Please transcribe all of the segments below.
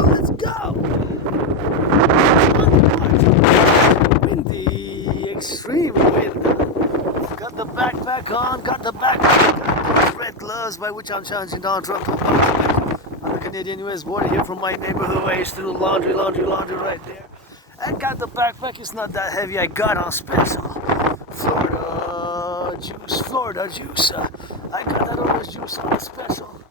let's go! Windy, extreme wind. Got the backpack on, got red gloves by which I'm challenging Donald Trump to on the Canadian-US border here from my neighborhood where I used to do laundry right there. I got the backpack, it's not that heavy, I got on special. Florida juice. I got that orange juice on special.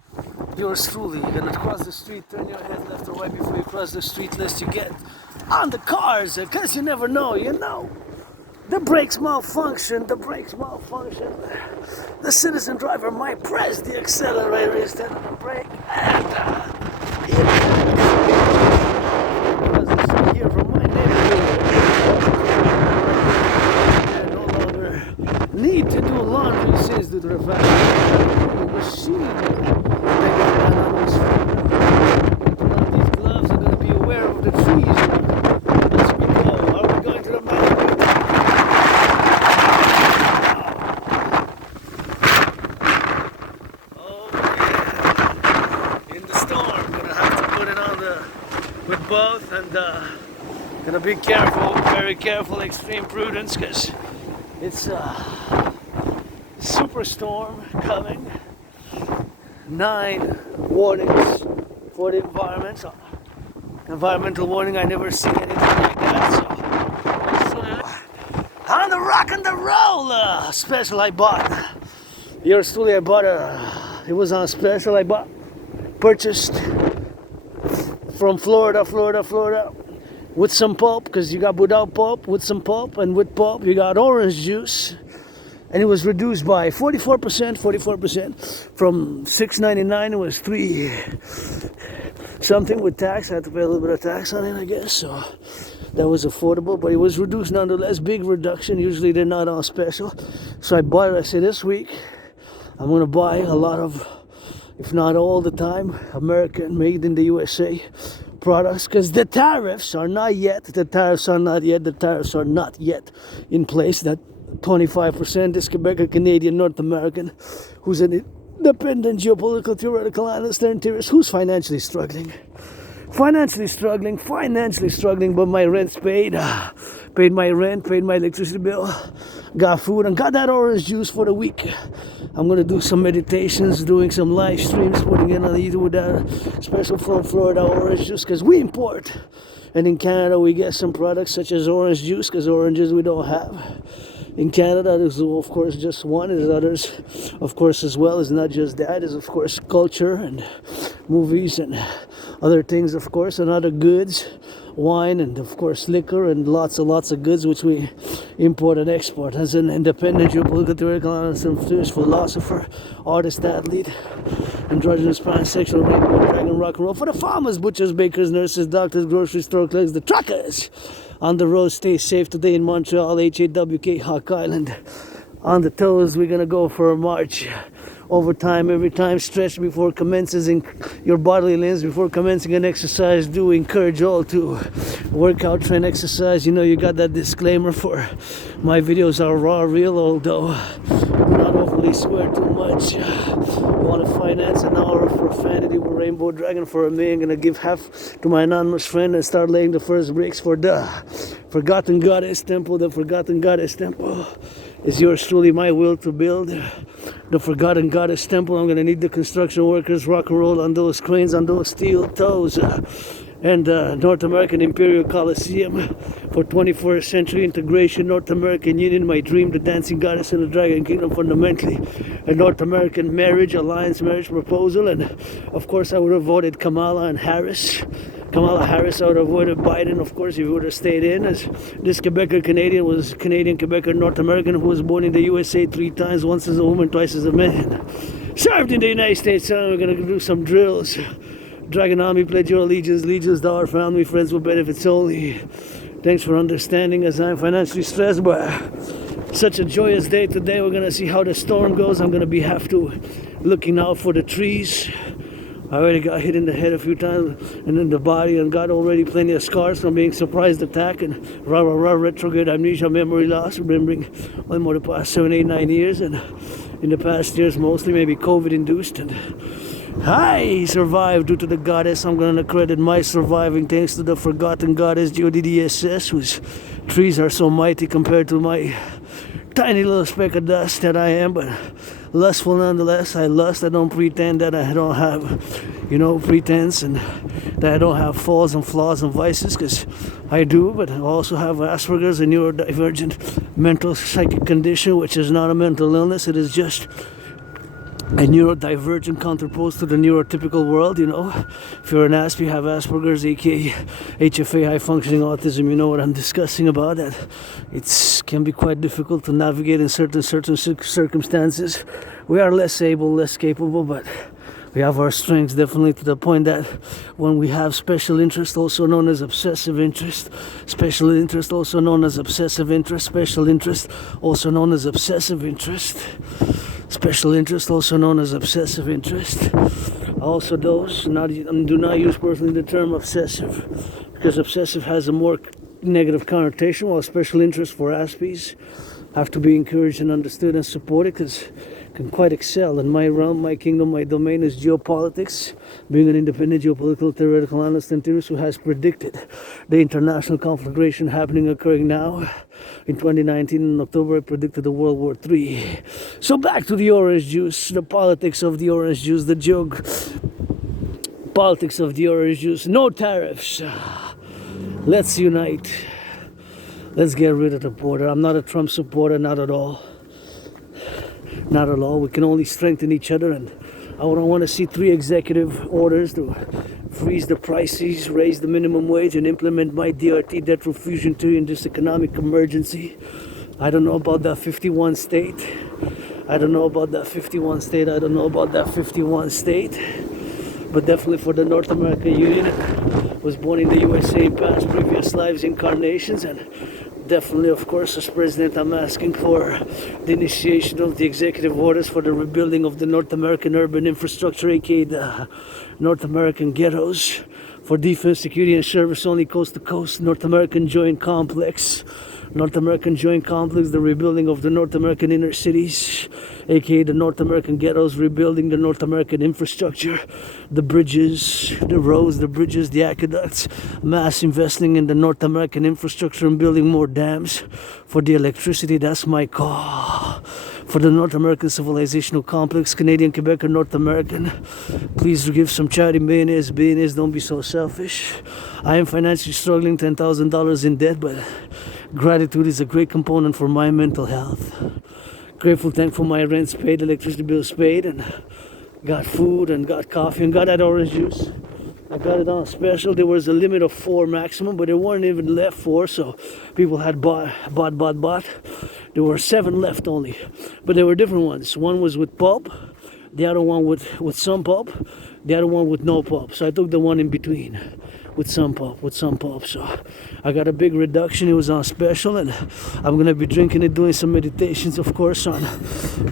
Yours truly, you're gonna cross the street, turn your head left or right before you cross the street lest you get on the cars, cause you never know, you know. The brakes malfunction. The citizen driver might press the accelerator instead of the brake. And here from my neighborhood, I no longer need to do laundry since the machine. These gloves are going to be aware of the trees. As we go, are we going to the mountain? With both, and gonna be careful, very careful, extreme prudence, because it's a super storm coming. 9 warnings for the environment. So, environmental warning, I never seen anything like that. So on the rock and the roll special I bought. Yours truly, I bought it was on special. Purchased from Florida, with some pulp, because you got without pulp, with some pulp, and with pulp you got orange juice, and it was reduced by 44%, from $6.99 it was $3 something with tax. I had to pay a little bit of tax on it, I guess, so that was affordable, but it was reduced nonetheless, big reduction. Usually they're not on special, so I bought it. I said this week I'm going to buy a lot of, if not all the time, American, made in the USA products, because the tariffs are not yet in place. That 25%, this Quebec, Canadian, North American, who's an independent geopolitical theoretical analyst and theorist, who's financially struggling, but my rent's paid my rent, paid my electricity bill, got food, and got that orange juice for the week. I'm gonna do some meditations, doing some live streams, putting in on YouTube with that special from Florida orange juice, because we import, and in Canada we get some products such as orange juice, because oranges we don't have in Canada. There's of course just one, there's others of course as well. It's not just that, it's of course culture and movies and other things, of course, and other goods, wine, and of course liquor, and lots of goods which we import and export. As an independent geopolitical theoretical analyst and philosopher, artist, athlete, androgynous, pansexual, rainbow, dragon, rock and roll, for the farmers, butchers, bakers, nurses, doctors, grocery store clerks, the truckers on the road. Stay safe today in Montreal, HAWK, Hawk Island. On the toes, we're gonna go for a march. Overtime, every time, stretch before commences in your bodily limbs, before commencing an exercise. Do encourage all to work out, train, exercise. You know, you got that disclaimer for my videos are raw, real, although not overly swear too much. Want to finance an hour of profanity with Rainbow Dragon for $1 million. Gonna give half to my anonymous friend and start laying the first bricks for the Forgotten Goddess Temple. The Forgotten Goddess Temple is yours truly, my will to build the Forgotten Goddess Temple. I'm gonna need the construction workers, rock and roll on those cranes, on those steel toes, and North American Imperial Coliseum for 21st century integration. North American Union, my dream, the dancing goddess and the dragon kingdom, fundamentally a North American marriage alliance, marriage proposal. And of course I would have voted Kamala Harris. I would have voted Biden, of course, if he would have stayed in, as this Quebecer Canadian was Canadian, Quebecer, North American, who was born in the USA 3 times, once as a woman, twice as a man. Served in the United States. So we're going to do some drills. Dragon Army, pledge your allegiance, to our family, friends with benefits only. Thanks for understanding, as I'm financially stressed by such a joyous day today. We're going to see how the storm goes. I'm going to have to looking out for the trees. I already got hit in the head a few times and in the body, and got already plenty of scars from being surprised attack and retrograde amnesia, memory loss, remembering one more the past 7, 8, 9 years, and in the past years mostly maybe COVID induced, and I survived due to the goddess. I'm gonna credit my surviving thanks to the forgotten goddess Geodss, whose trees are so mighty compared to my tiny little speck of dust that I am, but lustful nonetheless. I lust. I don't pretend that I don't have, pretense, and that I don't have faults and flaws and vices, because I do, but I also have Asperger's, a neurodivergent mental psychic condition, which is not a mental illness. It is just a neurodivergent counterpose to the neurotypical world, If you're an Asp, you have Asperger's, aka HFA, high functioning autism, you know what I'm discussing about. That it can be quite difficult to navigate in certain circumstances. We are less able, less capable, but we have our strengths, definitely, to the point that when we have special interest, also known as obsessive interest, special interest, also known as obsessive interest, special interest, also known as obsessive interest, special interest, also known as obsessive interest. Also, do not use personally the term obsessive, because obsessive has a more negative connotation, while special interest for Aspies have to be encouraged and understood and supported, because can quite excel in my realm, my kingdom, my domain is geopolitics. Being an independent geopolitical theoretical analyst and theorist who has predicted the international conflagration occurring now. In 2019, in October, I predicted the World War III. So back to the orange juice, the politics of the orange juice, the joke, politics of the orange juice. No tariffs. Let's unite. Let's get rid of the border. I'm not a Trump supporter, not at all. Not at all. We can only strengthen each other, and I don't want to see 3 executive orders to freeze the prices, raise the minimum wage, and implement my DRT, debt refusion theory, in this economic emergency. I don't know about that 51 state. I don't know about that 51 state. I don't know about that 51 state. But definitely for the North American Union, was born in the USA in past previous lives, incarnations, and definitely, of course, as president, I'm asking for the initiation of the executive orders for the rebuilding of the North American urban infrastructure, aka the North American ghettos, for defense, security, and service only, coast to coast, North American Joint Complex. North American Joint Complex, the rebuilding of the North American inner cities, aka the North American ghettos, rebuilding the North American infrastructure, the bridges, the roads, the bridges, the aqueducts, mass investing in the North American infrastructure and building more dams for the electricity. That's my call. For the North American civilizational complex, Canadian, Quebec, and North American, please give some charity. Billionaires, don't be so selfish. I am financially struggling, $10,000 in debt, but gratitude is a great component for my mental health. Grateful, thankful my rent's paid, electricity bill's paid, and got food and got coffee and got that orange juice. I got it on special. There was a limit of 4 maximum, but there weren't even left 4, so people had bought. There were 7 left only, but there were different ones. One was with pulp, the other one with some pulp, the other one with no pulp. So I took the one in between, with some pulp. So I got a big reduction. It was on special, and I'm gonna be drinking it, doing some meditations, of course, on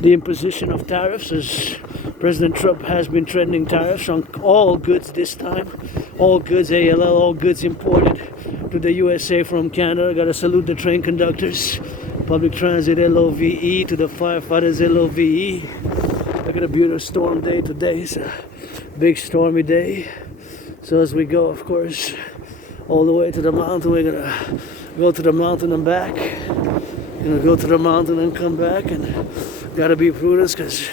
the imposition of tariffs, as President Trump has been threatening tariffs on all goods this time. All goods, ALL, all goods imported to the USA from Canada. I gotta salute the train conductors, public transit, LOVE, to the firefighters, LOVE. I got a beautiful storm day today. It's a big stormy day. So as we go, of course, all the way to the mountain, we're gonna go to the mountain and back. Go to the mountain and come back, and gotta be prudent, because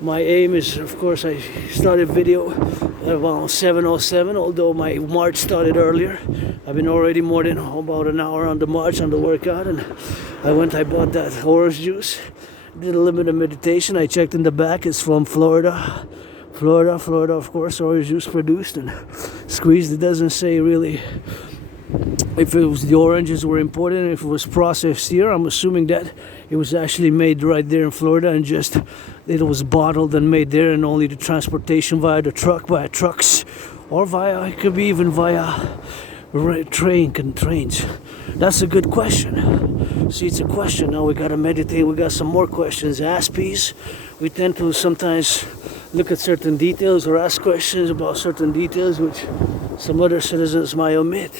my aim is, of course, I started video around 7:07, although my march started earlier. I've been already more than about an hour on the march, on the workout, and I bought that orange juice, did a little bit of meditation. I checked in the back, it's from Florida, of course, orange juice produced and squeezed. It doesn't say really if it was the oranges were imported and if it was processed here. I'm assuming that it was actually made right there in Florida, and just it was bottled and made there, and only the transportation via the trucks, or it could be even via trains. That's a good question. See, it's a question. Now we gotta meditate. We got some more questions. Aspies, we tend to sometimes look at certain details or ask questions about certain details which some other citizens might omit.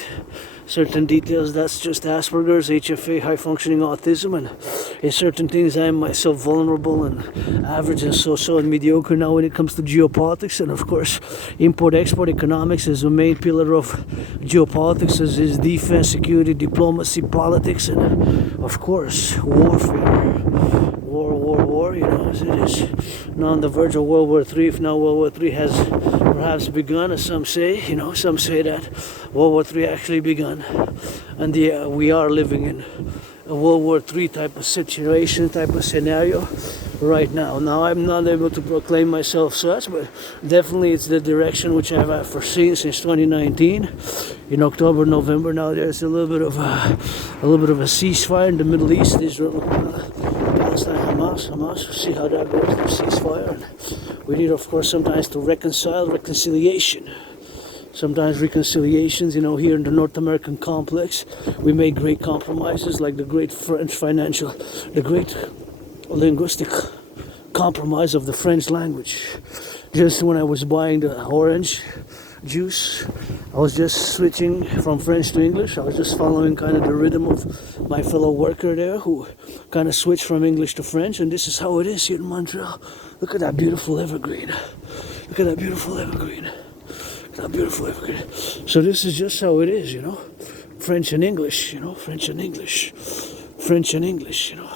certain details that's just Asperger's, HFA, high functioning autism, and in certain things I am myself vulnerable and average and so and mediocre now when it comes to geopolitics. And of course, import-export economics is a main pillar of geopolitics, as is defense, security, diplomacy, politics, and of course warfare. War, you know, as it is now on the verge of World War III. If now World War III has perhaps begun, as some say, you know, some say that World War III actually begun, and we are living in a World War III type of situation, type of scenario right now. Now, I'm not able to proclaim myself such, but definitely it's the direction which I've foreseen since 2019. In October, November, now there's a little bit of a ceasefire in the Middle East, Israel, Palestine, Hamas. See how that goes, the ceasefire. And we need, of course, sometimes to reconciliation. Sometimes reconciliations, you know, here in the North American complex, we made great compromises, like the great the great linguistic compromise of the French language. Just when I was buying the orange juice, I was just switching from French to English. I was just following kind of the rhythm of my fellow worker there, who kind of switched from English to French, and this is how it is here in Montreal. Look at that beautiful evergreen. Look at that beautiful evergreen. That beautiful evergreen. So this is just how it is, you know. French and English, you know. French and English. French and English, you know.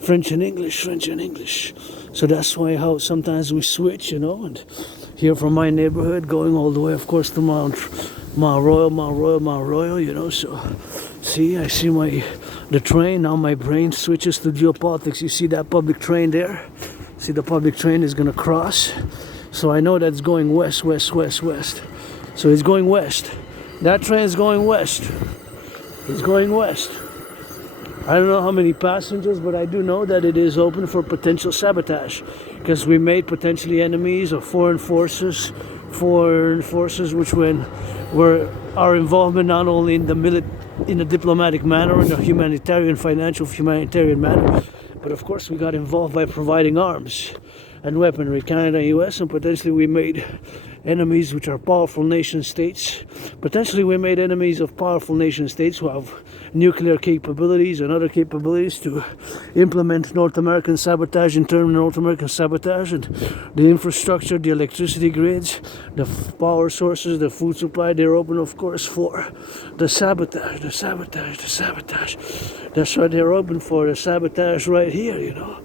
French and English, French and English. So that's why how sometimes we switch, you know. And here from my neighborhood, going all the way, of course, to Mount Royal, you know. So see, I see the train. Now my brain switches to geopolitics. You see that public train there? See, the public train is gonna cross. So I know that's going west. So it's going west. That train is going west. It's going west. I don't know how many passengers, but I do know that it is open for potential sabotage, because we made potentially enemies of foreign forces which were our involvement not only in a diplomatic manner, in a financial humanitarian manner, but of course we got involved by providing arms and weaponry, Canada and US, and potentially we made enemies which are powerful nation states. Potentially we made enemies of powerful nation states who have nuclear capabilities and other capabilities to implement North American sabotage, internal North American sabotage, and the infrastructure, the electricity grids, the power sources, the food supply, they're open, of course, for the sabotage. That's what they're open for, the sabotage right here, you know.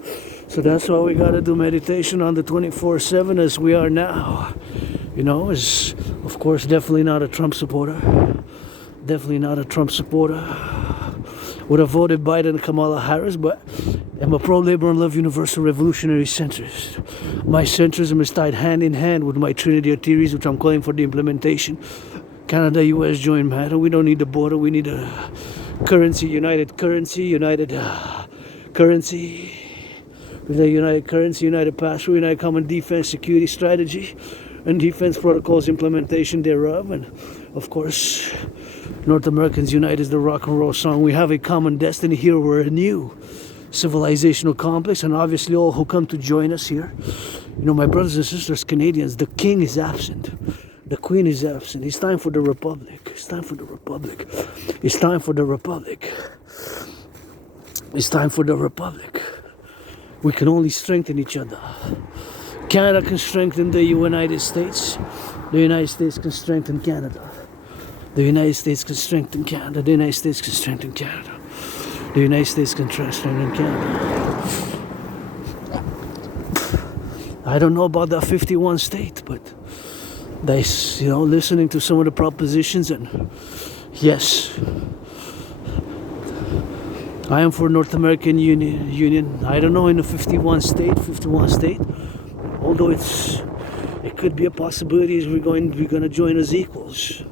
So that's why we gotta do meditation on the 24/7 as we are now. You know, is of course definitely not a Trump supporter. Definitely not a Trump supporter. Would have voted Biden and Kamala Harris, but I'm a pro-labor and love universal revolutionary centrist. My centrism is tied hand in hand with my trinity of theories, which I'm calling for the implementation. Canada, US join matter. We don't need the border. We need a currency, united passport, united common defense security strategy, and defense protocols implementation thereof. And of course, North Americans Unite is the rock and roll song. We have a common destiny here. We're a new civilizational complex, and obviously all who come to join us here, you know, my brothers and sisters, Canadians, the king is absent. The queen is absent. It's time for the republic. It's time for the republic. It's time for the republic. It's time for the republic. We can only strengthen each other. Canada can strengthen the United States. The United States can strengthen Canada. The United States can strengthen Canada. The United States can strengthen Canada. The United States can strengthen Canada. I don't know about that 51 state, but you know, listening to some of the propositions, and yes, I am for North American Union. I don't know in the 51 state, although it could be a possibility is we're going to join as equals.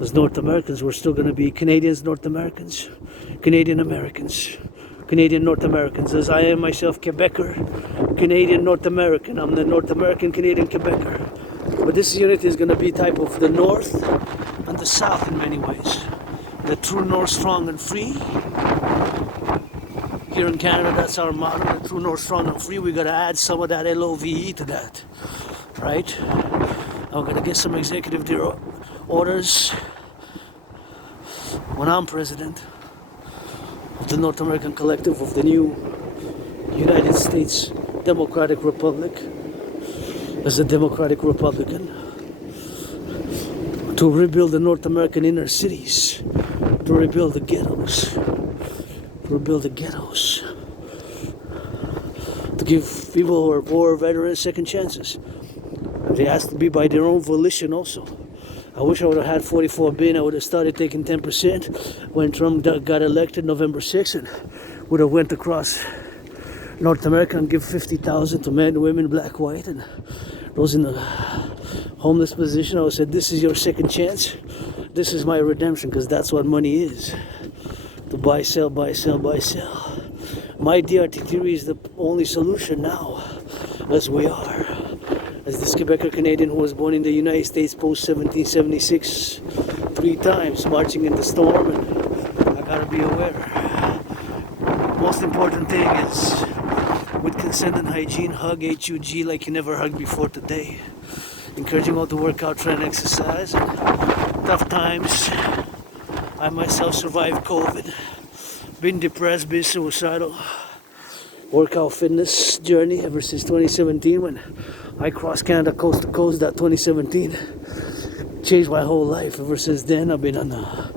As North Americans, we're still going to be Canadians, North Americans, Canadian Americans, Canadian North Americans, as I am myself Quebecer, Canadian North American. I'm the North American Canadian Quebecer. But this unit is going to be type of the North and the South in many ways. The true North, strong and free. Here in Canada, that's our motto, the true North, strong and free. We got to add some of that LOVE to that, right? I'm going to get some executive orders when I'm president of the North American Collective of the new United States Democratic Republic, as a Democratic Republican, to rebuild the North American inner cities, to rebuild the ghettos, to give people who are war veterans second chances. It has to be by their own volition also. I wish I would have had 44 billion. I would have started taking 10% when Trump got elected November 6th, and would have went across North America and give 50,000 to men, women, black, white, and those in the homeless position. I would say, this is your second chance. This is my redemption, because that's what money is. To buy, sell, buy, sell, buy, sell. My DRT theory is the only solution now, as we are. As this Quebecer Canadian who was born in the United States post 1776, 3 times marching in the storm, and I gotta be aware. Most important thing is, with consent and hygiene, hug HUG like you never hugged before today. Encouraging all to work out, try and exercise. And tough times. I myself survived COVID. Been depressed, been suicidal. Workout fitness journey ever since 2017 when I crossed Canada coast to coast. That 2017 changed my whole life. Ever since then, I've been on a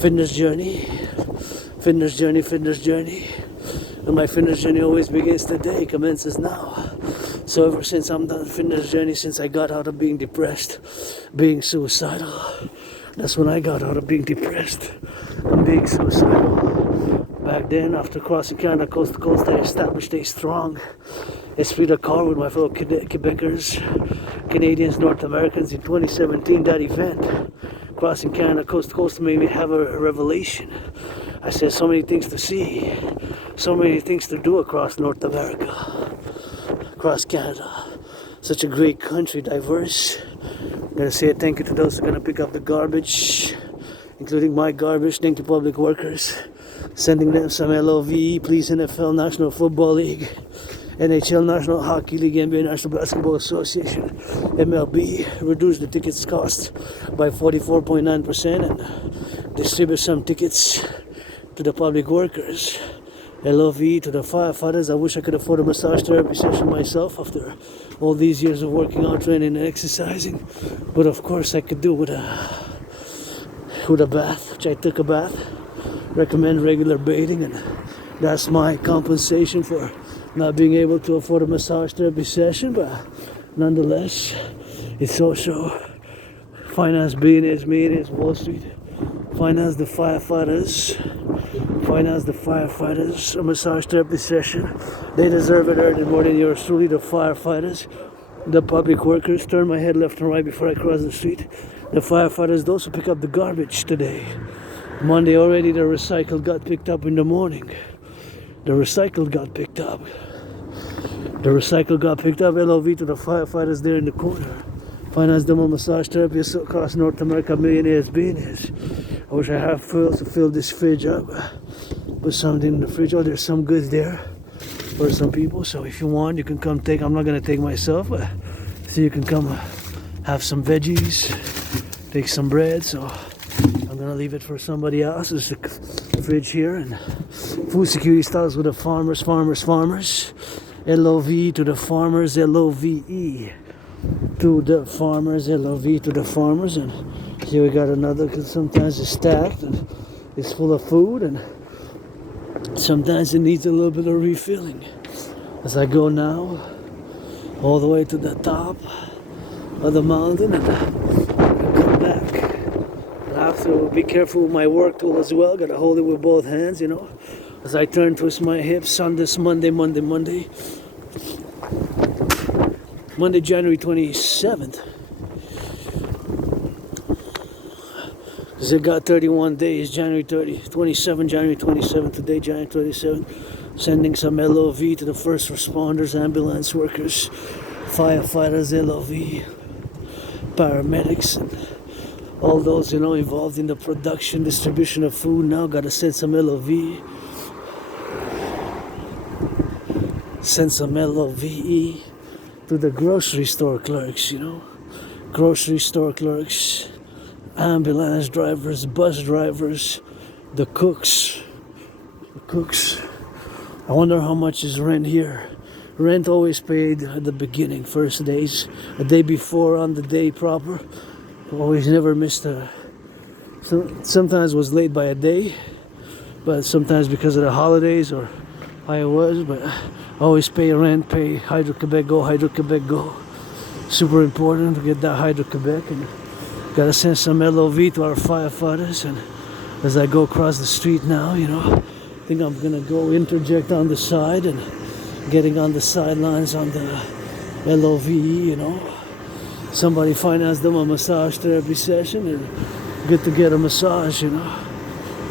fitness journey. And my fitness journey always begins today, commences now. So ever since I'm done fitness journey, since I got out of being depressed, being suicidal, that's when I got out of being depressed and being suicidal. Back then, after crossing Canada coast to coast, I established a strong esprit de corps with my fellow Quebecers, Canadians, North Americans in 2017. That event, crossing Canada coast to coast, made me have a revelation. I said, so many things to see, so many things to do across North America, across Canada. Such a great country, diverse. I'm gonna say a thank you to those who are gonna pick up the garbage, including my garbage. Thank you, public workers. Sending them some LOVE, please. NFL, National Football League, NHL, National Hockey League, NBA, National Basketball Association, MLB, reduce the tickets cost by 44.9% and distribute some tickets to the public workers. LOVE to the firefighters. I wish I could afford a massage therapy session myself after all these years of working out, training, and exercising. But of course I could do with a bath, which I took a bath. Recommend regular bathing, and that's my compensation for not being able to afford a massage therapy session. But nonetheless, it's also finance billionaires, millionaires, Wall Street. Finance the firefighters, a massage therapy session. They deserve it, earn it more than yours truly, the firefighters. The public workers. Turn my head left and right before I cross the street. The firefighters, those who pick up the garbage today. Monday already, the recycled got picked up in the morning. The recycled got picked up. LOV to the firefighters there in the corner. Finance them a massage therapy across North America, millionaires, billionaires. I wish I had fuel to fill this fridge up. Put something in the fridge. Oh, there's some goods there for some people. So if you want, you can come take. I'm not gonna take myself, but so you can come have some veggies, take some bread. So I'm gonna leave it for somebody else. There's a fridge here, and food security starts with the farmers. LOV to the farmers, LOVE to the farmers, LOV to the farmers. And here we got another, because sometimes it's stacked and it's full of food, and sometimes it needs a little bit of refilling. As I go now all the way to the top of the mountain and come back. I have to be careful with my work tool as well. Gotta hold it with both hands, as I turn, twist my hips on this Monday, January 27th. Because it got 31 days, January 27th, today, January 27th. Sending some LOV to the first responders, ambulance workers, firefighters, LOV, paramedics, and all those, involved in the production, distribution of food. Now gotta send some LOV. Send some LOVE to the grocery store clerks, ambulance drivers, bus drivers, The cooks. The cooks. I wonder how much is rent here. Rent always paid at the beginning, first days, a day before, on the day proper. Always never missed a. Sometimes was late by a day, but sometimes because of the holidays or how it was. But always pay rent, pay Hydro-Quebec go. Super important to get that Hydro-Quebec, and gotta send some LOV to our firefighters. And as I go across the street now, I think I'm gonna go interject on the side and getting on the sidelines on the LOVE, Somebody financed them a massage therapy session, and good to get a massage,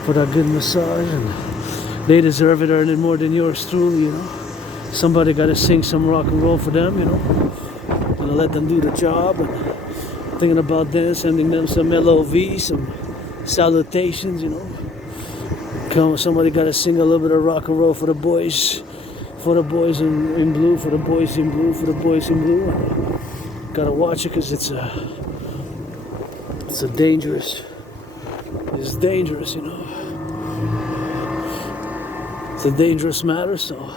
for that good massage, and they deserve it, earning more than yours truly, Somebody gotta sing some rock and roll for them, Gonna let them do the job, and thinking about them, sending them some LOV, some salutations, Somebody gotta sing a little bit of rock and roll for the boys. For the boys in blue, for the boys in blue, for the boys in blue. Gotta watch it because it's dangerous. It's dangerous, It's a dangerous matter, so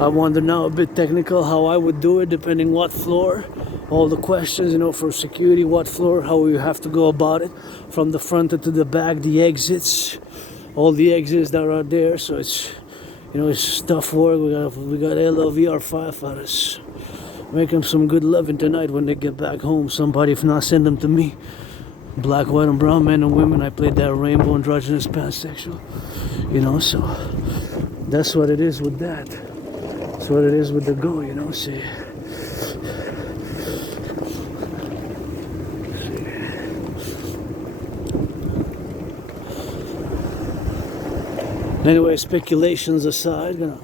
I wonder now, a bit technical, how I would do it, depending what floor. All the questions, for security, what floor, how you have to go about it, from the front to the back, the exits, all the exits that are there. So it's tough work. We got LOV, our firefighters. Make them some good loving tonight when they get back home. Somebody, if not, send them to me. Black, white, and brown men and women. I played that rainbow, androgynous, pansexual. So that's what it is with that. That's what it is with the go. See. Anyway, speculations aside, gonna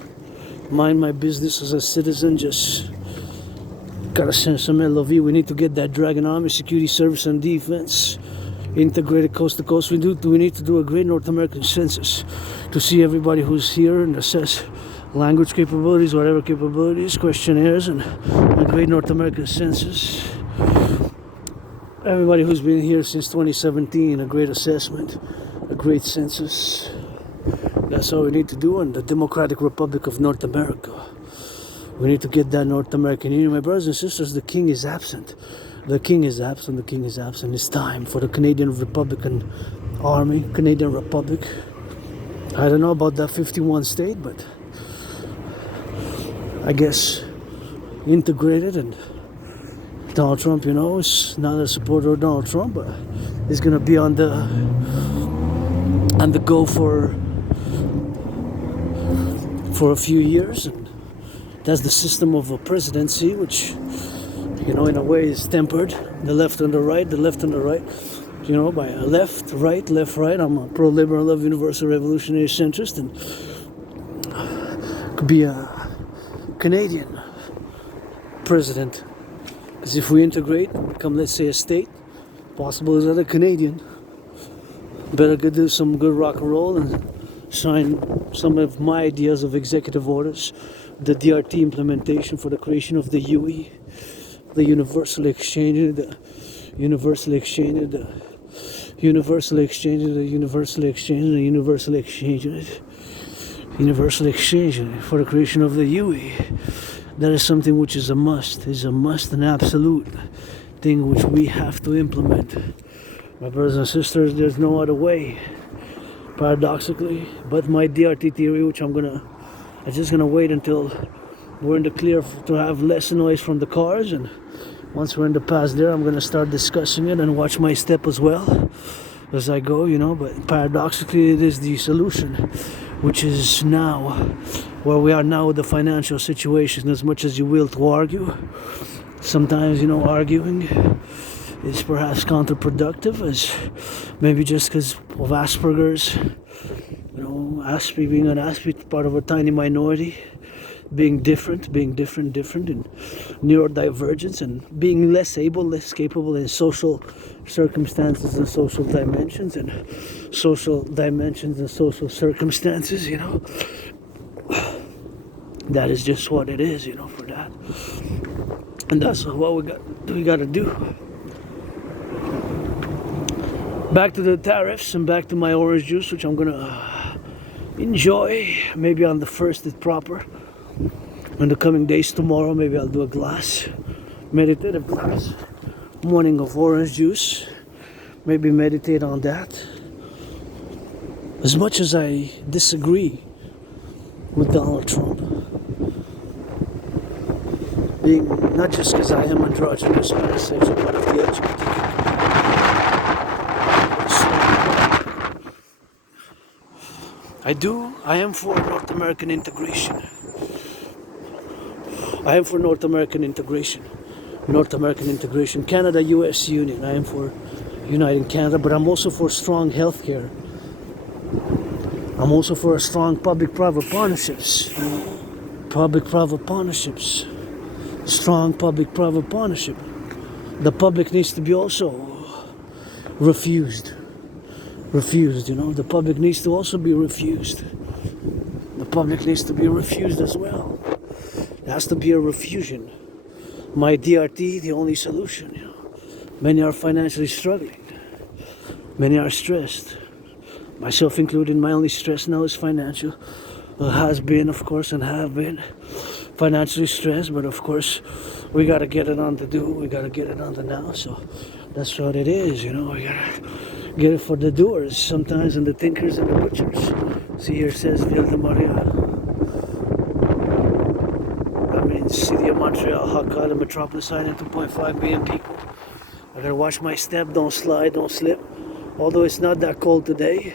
mind my business as a citizen. Just gotta send some LOV. We need to get that Dragon Army, security, service, and defense integrated coast to coast. We need to do a great North American census to see everybody who's here and assess language capabilities, whatever capabilities, questionnaires, and a great North American census. Everybody who's been here since 2017, a great assessment, a great census. That's all we need to do in the Democratic Republic of North America. We need to get that North American Union. My brothers and sisters, the king is absent. The king is absent. The king is absent. It's time for the Canadian Republican Army, Canadian Republic. I don't know about that 51 state, but I guess integrated. And Donald Trump, is not a supporter of Donald Trump, but he's gonna be on the go for a few years, and that's the system of a presidency, which in a way is tempered, the left and the right, by a left, right. I'm a pro-liberal, love universal revolutionary centrist, and could be a Canadian president, because if we integrate, become, let's say, a state, possible is that a Canadian better go do some good rock and roll and sign some of my ideas of executive orders, the DRT implementation for the creation of the UE, the universal exchange, the universal exchange, the universal exchange, the universal exchange, the universal exchange, universal exchange for the creation of the UE. That is something which is a must, an absolute thing which we have to implement. My brothers and sisters, there's no other way, paradoxically, but my DRT theory, which I'm just gonna wait until we're in the clear to have less noise from the cars, and once we're in the pass there, I'm gonna start discussing it and watch my step as well as I go, but paradoxically it is the solution, which is now where we are now with the financial situation. As much as you will to argue, sometimes arguing is perhaps counterproductive, as maybe just because of Asperger's, being an Asperger, part of a tiny minority, being different, and neurodivergence, and being less capable in social circumstances and social dimensions, social circumstances, That is just what it is, for that. And that's what we got to do. Back to the tariffs and back to my orange juice, which I'm gonna enjoy. Maybe on the first it's proper. In the coming days, tomorrow, maybe I'll do a glass, meditative glass, morning of orange juice. Maybe meditate on that. As much as I disagree with Donald Trump, being not just because I am androgynous, bisexual, but of the LGBT. I am for North American integration. I am for North American integration. Canada, US Union. I am for uniting Canada, but I'm also for strong healthcare. I'm also for a strong public-private partnerships. Strong public-private partnership. The public needs to be also refused. The public needs to also be refused. The public needs to be refused as well. There has to be a refusion. My DRT, the only solution. Many are financially struggling. Many are stressed. Myself included, my only stress now is financial. Has been, of course, and have been financially stressed, but of course, we gotta get it on the do. We gotta get it on the now. So that's what it is, We gotta get it for the doers sometimes, and the thinkers and the butchers. See here it says Ville de Montréal. That means City of Montreal, Haka, the metropolis island, 2.5 million people. I gotta watch my step, don't slide, don't slip. Although it's not that cold today.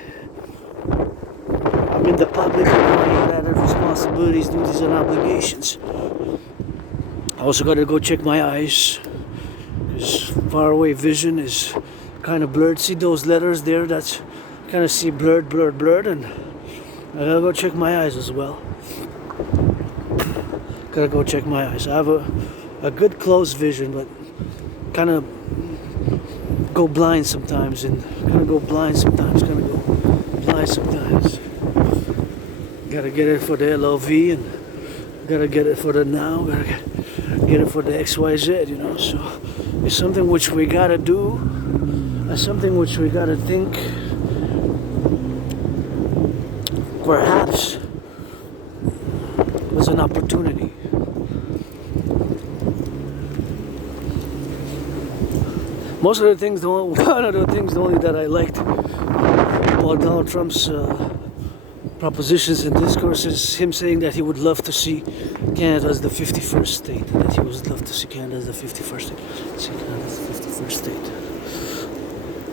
I'm in the public, I have responsibilities, duties, and obligations. I also gotta go check my eyes, because far away vision is kind of blurred. See those letters there? That's kind of see blurred, and I gotta go check my eyes as well. Gotta go check my eyes. I have a good close vision, but kind of go blind sometimes, Gotta get it for the LOV, and gotta get it for the now, gotta get it for the XYZ, So it's something which we gotta do, it's something which we gotta think, perhaps, was an opportunity. Most of the things, one of the things only that I liked about Donald Trump's propositions and discourses is him saying that he would love to see Canada as the 51st state.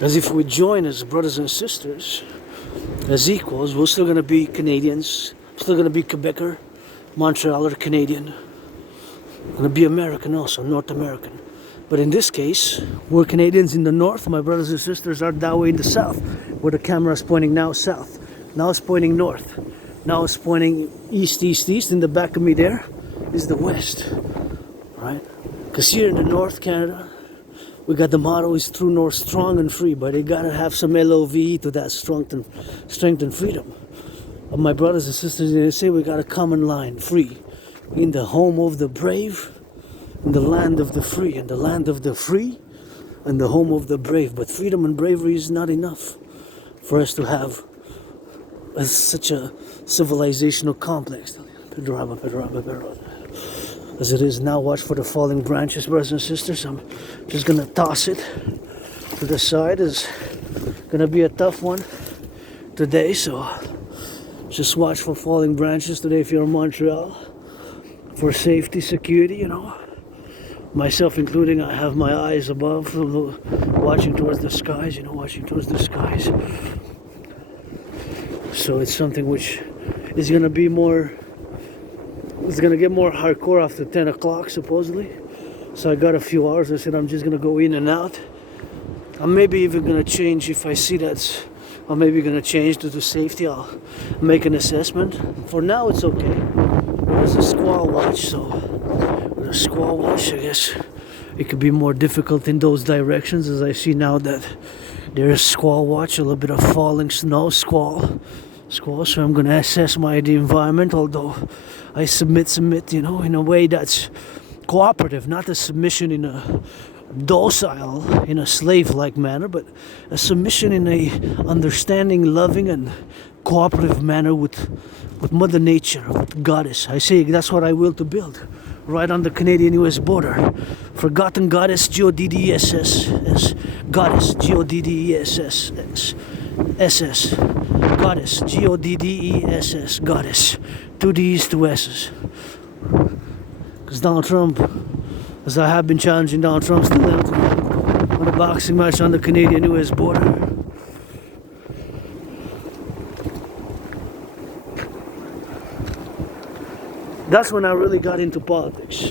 As if we join as brothers and sisters, as equals, we're still going to be Canadians, still going to be Quebecer, Montrealer, Canadian, going to be American also, North American. But in this case, we're Canadians in the north, my brothers and sisters are that way in the south, where the camera is pointing now south. Now it's pointing north. Now it's pointing east. In the back of me there is the west, right? Because here in the north, Canada, we got the motto is true north, strong and free, but they gotta have some LOVE to that strength and freedom. But my brothers and sisters, they say we got a common line, free, in the home of the brave, in the land of the free, and the land of the free, and the home of the brave. But freedom and bravery is not enough for us to have such a civilizational complex as it is now. Watch for the falling branches, brothers and sisters. I'm just gonna toss it to the side. It's gonna be a tough one today, so just watch for falling branches today if you're in Montreal, for safety, security, myself including. I have my eyes above, watching towards the skies, So it's something which is going to be more, it's going to get more hardcore after 10 o'clock supposedly. So I got a few hours. I said I'm just going to go in and out. I'm maybe even going to change if I see that. I'm maybe going to change due to safety. I'll make an assessment. For now it's okay. There's a squall watch, so with a squall watch I guess it could be more difficult in those directions, as I see now that there is squall watch, a little bit of falling snow, squall. So I'm going to assess the environment, although I submit, in a way that's cooperative, not a submission in a docile in a slave-like manner, but a submission in a understanding, loving, and cooperative manner with Mother Nature, with Goddess. I say that's what I will to build, right on the Canadian-U.S. border. Forgotten Goddess, G-O-D-D-E-S-S, Goddess, G-O-D-D-E-S-S, S-S, Goddess, G-O-D-D-E-S-S, Goddess, 2 D's, 2 S's. Because Donald Trump, as I have been challenging Donald Trump, still empty on a boxing match on the Canadian-U.S. border. That's when I really got into politics.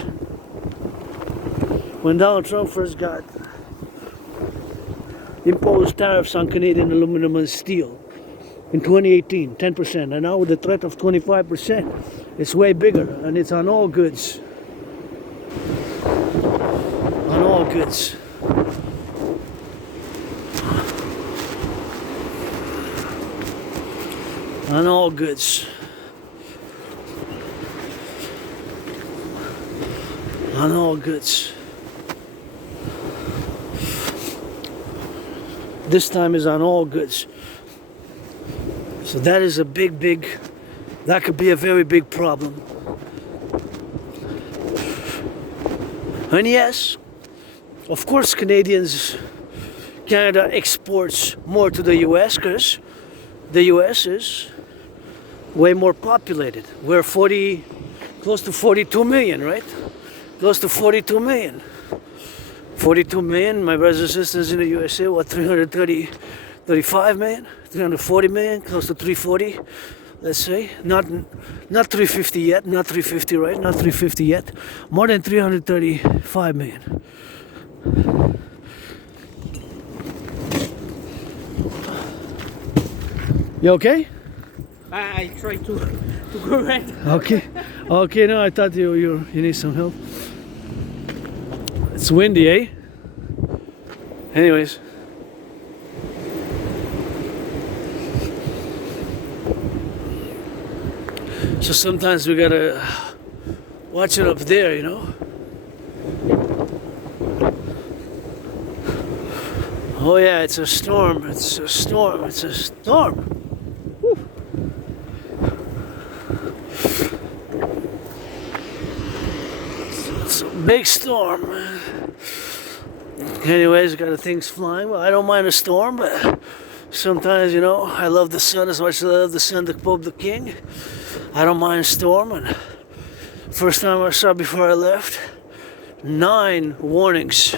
When Donald Trump first got imposed tariffs on Canadian aluminum and steel in 2018, 10%, and now with the threat of 25%, it's way bigger, and it's on all goods. On all goods. On all goods. On all goods. This time is on all goods. So that is a big, that could be a very big problem. And yes, of course Canada exports more to the US because the US is way more populated. We're close to 42 million, right? Close to 42 million. 42 million, my brothers and sisters in the USA, what, 35 million? 340 million, close to 340, let's say. Not 350 yet, not 350, right? Not 350 yet. More than 335 million. You okay? I try to go right. Okay. Okay, no, I thought you need some help. It's windy, eh? Anyways. So sometimes we gotta watch it up there, you know? Oh yeah, it's a storm. It's a storm. It's a storm. Woo. It's a big storm. Anyways, got things flying. Well, I don't mind a storm, but sometimes, you know, I love the sun as much as I love the sun, the Pope, the King. I don't mind a storm. And first time I saw before I left, 9 warnings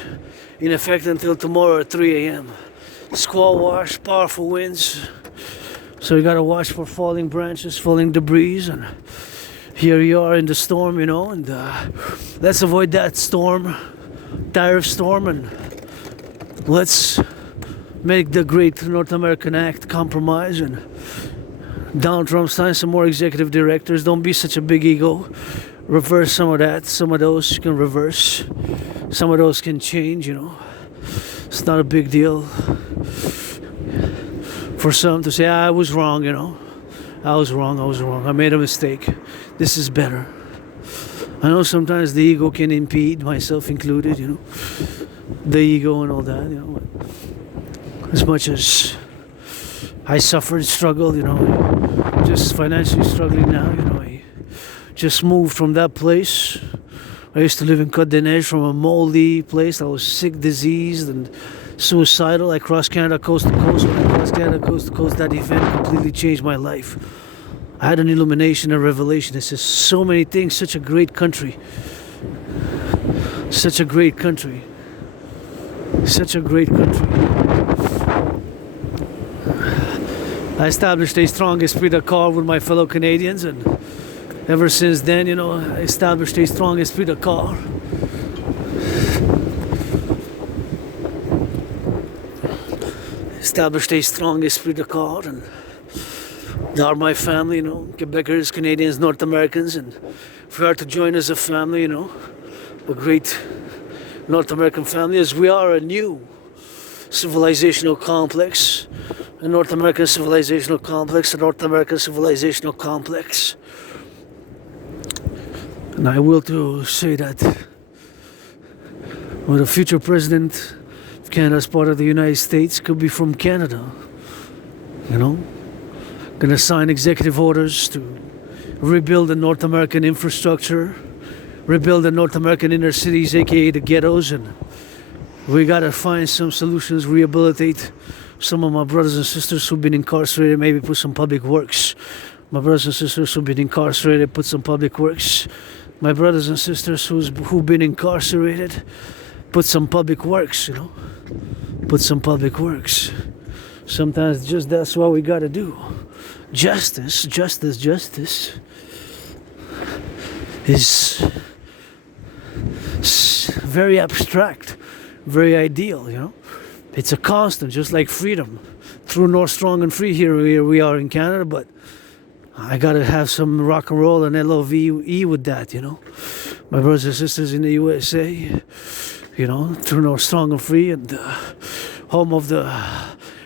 in effect until tomorrow at 3 a.m. Squall wash, powerful winds. So you gotta watch for falling branches, falling debris, and here you are in the storm, you know, and let's avoid that storm, tariff storm, and let's make the great North American Act compromise, and Donald Trump sign some more executive directors. Don't be such a big ego. Reverse some of that. Some of those you can reverse. Some of those can change, you know. It's not a big deal for some to say, I was wrong, you know. I was wrong. I made a mistake. This is better. I know sometimes the ego can impede, myself included, you know. The ego and all that, you know. As much as I suffered, struggled, you know, just financially struggling now, you know. I just moved from that place. I used to live in Côte des Neiges, from a moldy place. I was sick, diseased, and suicidal. I crossed Canada coast to coast. When I crossed Canada coast to coast, that event completely changed my life. I had an illumination, a revelation. It's just so many things. Such a great country. Such a great country. Such a great country. I established a strong esprit de corps with my fellow Canadians, and ever since then, you know, I established a strong esprit de corps. Established a strong esprit de corps, and they are my family, you know, Quebecers, Canadians, North Americans, and if we are to join as a family, you know, a great North American family, as we are a new civilizational complex, a North American civilizational complex, a North American civilizational complex. And I will to say that Or the future president of Canada as part of the United States could be from Canada. You know? Gonna sign executive orders to rebuild the North American infrastructure, rebuild the North American inner cities, aka the ghettos, and we gotta find some solutions, rehabilitate some of my brothers and sisters who've been incarcerated, maybe put some public works. My brothers and sisters who've been incarcerated, put some public works. My brothers and sisters who've been incarcerated, put some public works, you know. Put some public works. Sometimes just that's what we gotta do. Justice is very abstract, very ideal, you know. It's a constant, just like freedom. True, north, strong, and free. Here we are in Canada, but I gotta have some rock and roll and LOVE with that, you know. My brothers and sisters in the USA, you know, true, north, strong, and free, and home of the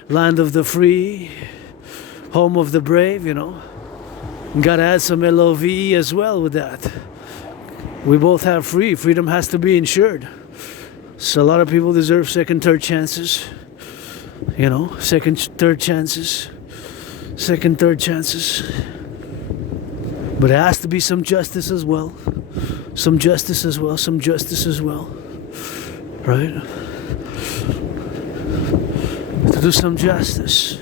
land of the free, home of the brave, you know. Gotta add some LOVE as well with that. We both have free. Freedom has to be insured. So a lot of people deserve second, third chances. You know, second, third chances. Second, third chances. But there has to be some justice as well. Some justice as well. Some justice as well. Right? To do some justice.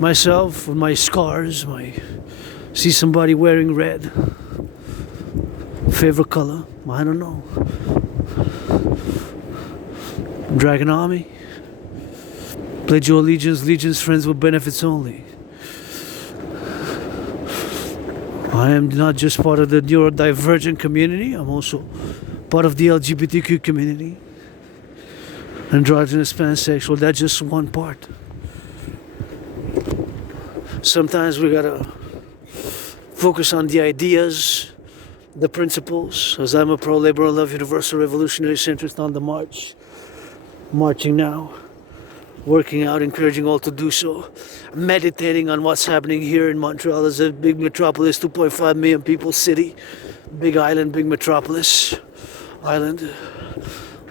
Myself, with my scars, see somebody wearing red. Favorite color? I don't know. Dragon Army. Pledge your allegiance, friends with benefits only. I am not just part of the neurodivergent community, I'm also part of the LGBTQ community. Androgynous, pansexual, that's just one part. Sometimes we gotta focus on the ideas, the principles, as I'm a pro-labor, love, universal, revolutionary centrist on the march. Marching now, working out, encouraging all to do so, meditating on what's happening here in Montreal as a big metropolis, 2.5 million people city, big island, big metropolis, island,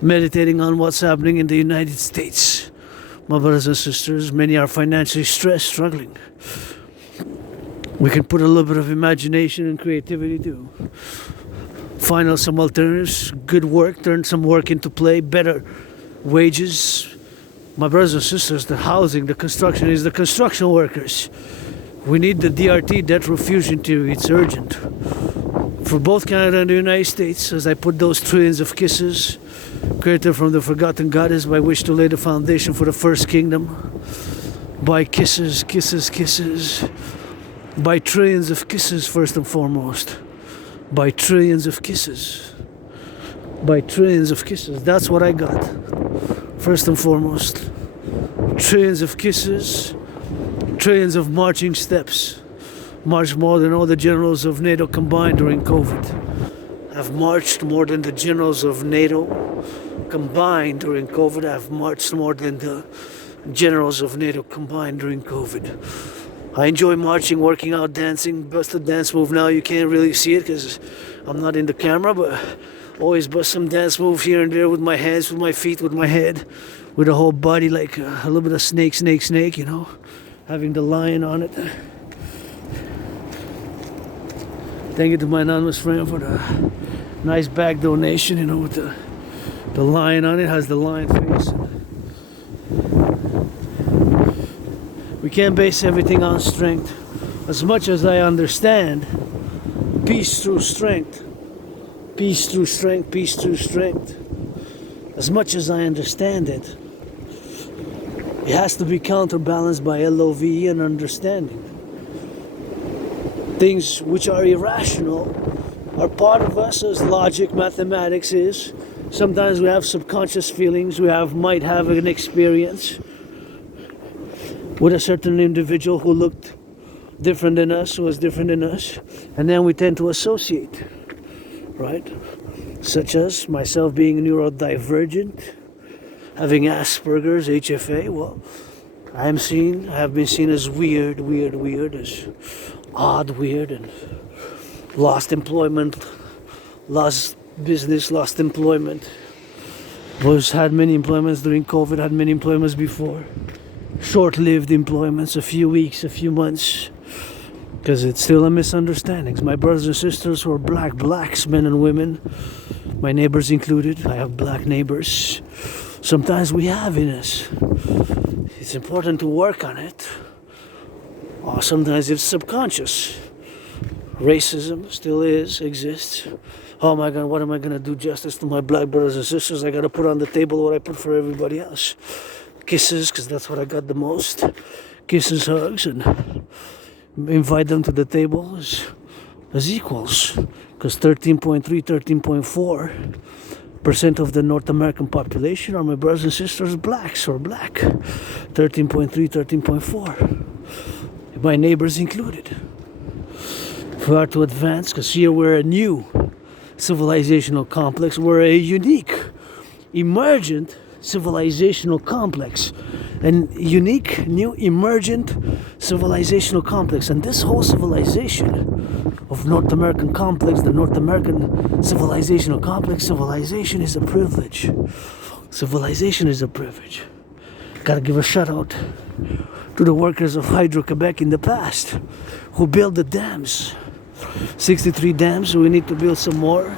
meditating on what's happening in the United States. My brothers and sisters, many are financially stressed, struggling. We can put a little bit of imagination and creativity to find out some alternatives, good work, turn some work into play, better wages. My brothers and sisters, the housing, the construction is the construction workers. We need the DRT, debt refusion theory. It's urgent for both Canada and the United States, as I put those trillions of kisses created from the forgotten goddess by which to lay the foundation for the first kingdom. By kisses, kisses, kisses. By trillions of kisses, first and foremost. By trillions of kisses. By trillions of kisses. That's what I got. First and foremost. Trillions of kisses. Trillions of marching steps. Marched more than all the generals of NATO combined during COVID. Have marched more than the generals of NATO combined during COVID. Have marched more than the generals of NATO combined during COVID. I enjoy marching, working out, dancing. Bust a dance move now. You can't really see it because I'm not in the camera, but always bust some dance move here and there with my hands, with my feet, with my head, with the whole body, like a little bit of snake, you know, having the lion on it. Thank you to my anonymous friend for the nice bag donation, you know, with the lion on it, has the lion face. We can't base everything on strength. As much as I understand, peace through strength. Peace through strength, peace through strength. As much as I understand it, it has to be counterbalanced by LOVE and understanding. Things which are irrational are part of us, as logic, mathematics is. Sometimes we have subconscious feelings, might have an experience with a certain individual who looked different than us, who was different than us, and then we tend to associate, right? Such as myself being neurodivergent, having Asperger's, HFA. Well, I have been seen as weird, as odd, weird, and lost employment, lost business, lost employment, Was had many employments during COVID, had many employments before. Short-lived employments, a few weeks, a few months. Because it's still a misunderstanding. My brothers and sisters who are blacks, men and women, my neighbors included. I have black neighbors. Sometimes we have in us. It's important to work on it. Or sometimes it's subconscious. Racism still exists. Oh my God, what am I gonna do justice to my black brothers and sisters? I gotta put on the table what I put for everybody else. Kisses, because that's what I got the most. Kisses, hugs, and invite them to the table as equals. Because 13.3, 13.4% of the North American population are my brothers and sisters blacks or black. 13.3, 13.4. My neighbors included. If we are to advance, because here we're a new civilizational complex, we're a unique, emergent civilizational complex, and unique, new, emergent civilizational complex. And this whole civilization of North American complex, the North American civilizational complex, civilization is a privilege. Civilization is a privilege. Gotta give a shout out to the workers of Hydro-Quebec in the past who built the dams. 63 dams, so we need to build some more.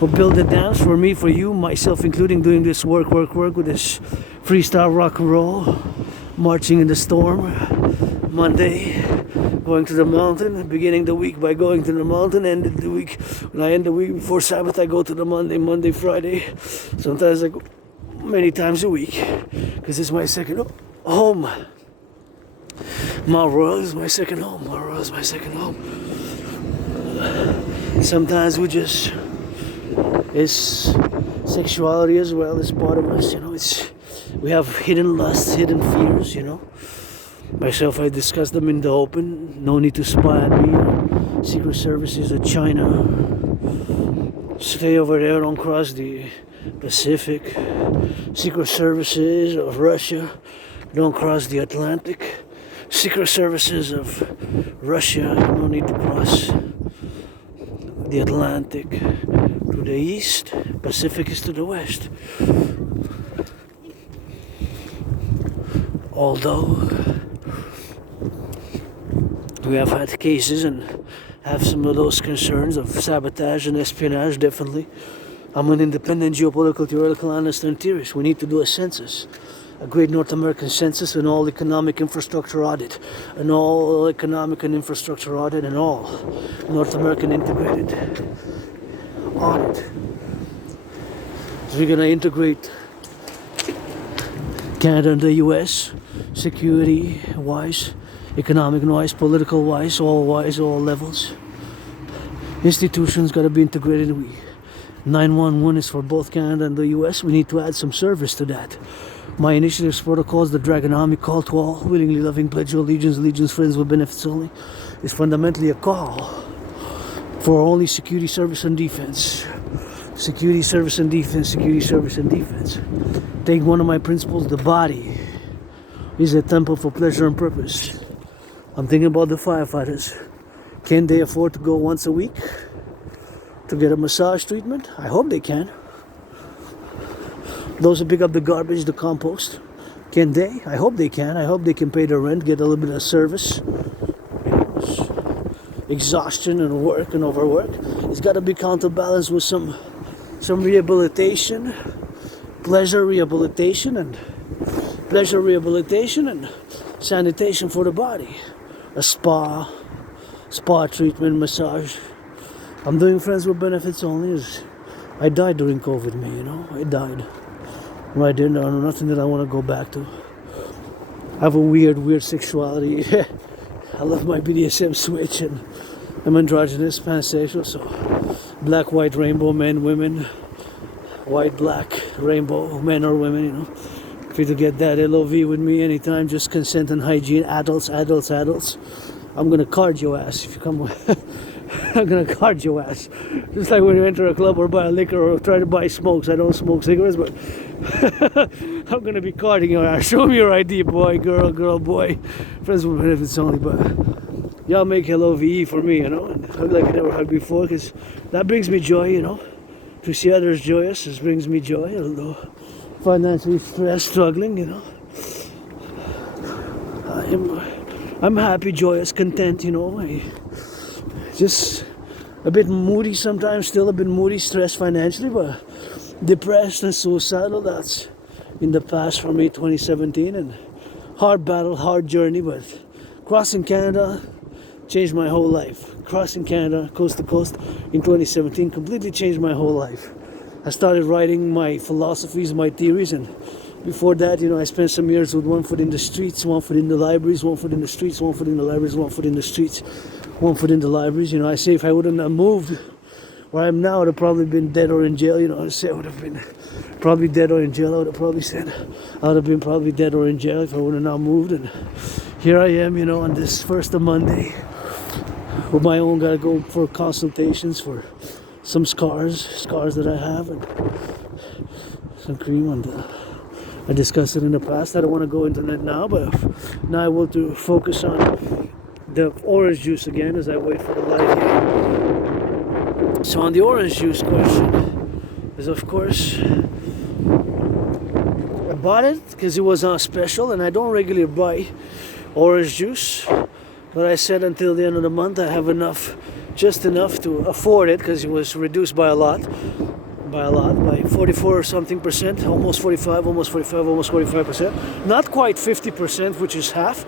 We'll build the dams for me, for you, myself including, doing this work with this freestyle rock and roll, marching in the storm. Monday, going to the mountain, beginning the week by going to the mountain, ending the week, when I end the week before Sabbath, I go to the Monday, Friday. Sometimes I go many times a week, because it's my second home. Mount Royal is my second home. Mount Royal is my second home. Sometimes it's sexuality as well as part of us, we have hidden lusts, hidden fears, Myself, I discuss them in the open. No need to spy on me. Secret services of China. Stay over there, don't cross the Pacific. Secret services of Russia, don't cross the Atlantic. Secret services of Russia, no need to cross the Atlantic to the east. Pacific is to the west. Although we have had cases and have some of those concerns of sabotage and espionage, definitely. I'm an independent geopolitical theoretical analyst and theorist. We need to do a census. A great North American census, an all economic infrastructure audit, an all economic and infrastructure audit, and all North American integrated audit. So we're gonna integrate Canada and the US, security wise, economic wise, political wise, all levels. Institutions gotta be integrated. 911 is for both Canada and the US. We need to add some service to that. My initiatives, protocols, the Dragon Army call to all, willingly loving, pledge your allegiance, friends with benefits only, is fundamentally a call for only security, service, and defense. Security, service, and defense, security, service, and defense. Take one of my principles, the body is a temple for pleasure and purpose. I'm thinking about the firefighters. Can they afford to go once a week to get a massage treatment? I hope they can. Those who pick up the garbage, the compost, can they? I hope they can. I hope they can pay their rent, get a little bit of service. Exhaustion and work and overwork. It's got to be counterbalanced with some rehabilitation, pleasure rehabilitation and sanitation for the body. A spa treatment, massage. I'm doing friends with benefits only. I died during COVID, I died. I didn't know nothing that I want to go back to. I have a weird sexuality. I love my BDSM switch, and I'm androgynous, pansexual, so black, white, rainbow, men, women, white, black, rainbow, men or women, Free to get that LOV with me anytime, just consent and hygiene, adults. I'm gonna card your ass if you come with. I'm gonna card your ass. Just like when you enter a club or buy a liquor or try to buy smokes. I don't smoke cigarettes, but I'm gonna be carding your ass. Show me your ID, boy, girl, boy. Friends with benefits only, but y'all make LOVE for me, and hug like I never hugged before, because that brings me joy, To see others joyous, this brings me joy. Although financially stressed, struggling, you know. I'm happy, joyous, content, you know. Just a bit moody sometimes, still a bit moody, stressed financially, but depressed and suicidal. That's in the past for me, 2017, and hard battle, hard journey, but crossing Canada changed my whole life. Crossing Canada, coast to coast, in 2017 completely changed my whole life. I started writing my philosophies, my theories, and before that, you know, I spent some years with one foot in the streets, one foot in the libraries, one foot in the streets, one foot in the libraries, one foot in the streets, one foot in the libraries. You know, I say if I wouldn't have moved where I am now, I would have probably been dead or in jail. You know, I say I would have been probably dead or in jail. I would have probably said I would have been probably dead or in jail if I would have now moved. And here I am, you know, on this first of Monday with my own, gotta go for consultations for some scars that I have, and some cream, and I discussed it in the past. I don't want to go into that now, but now I want to focus on the orange juice again as I wait for the light here. So on the orange juice question is, of course, I bought it because it was on special, and I don't regularly buy orange juice, but I said until the end of the month I have enough, just enough to afford it, because it was reduced by 44 or something percent, almost 45%, not quite 50%, which is half,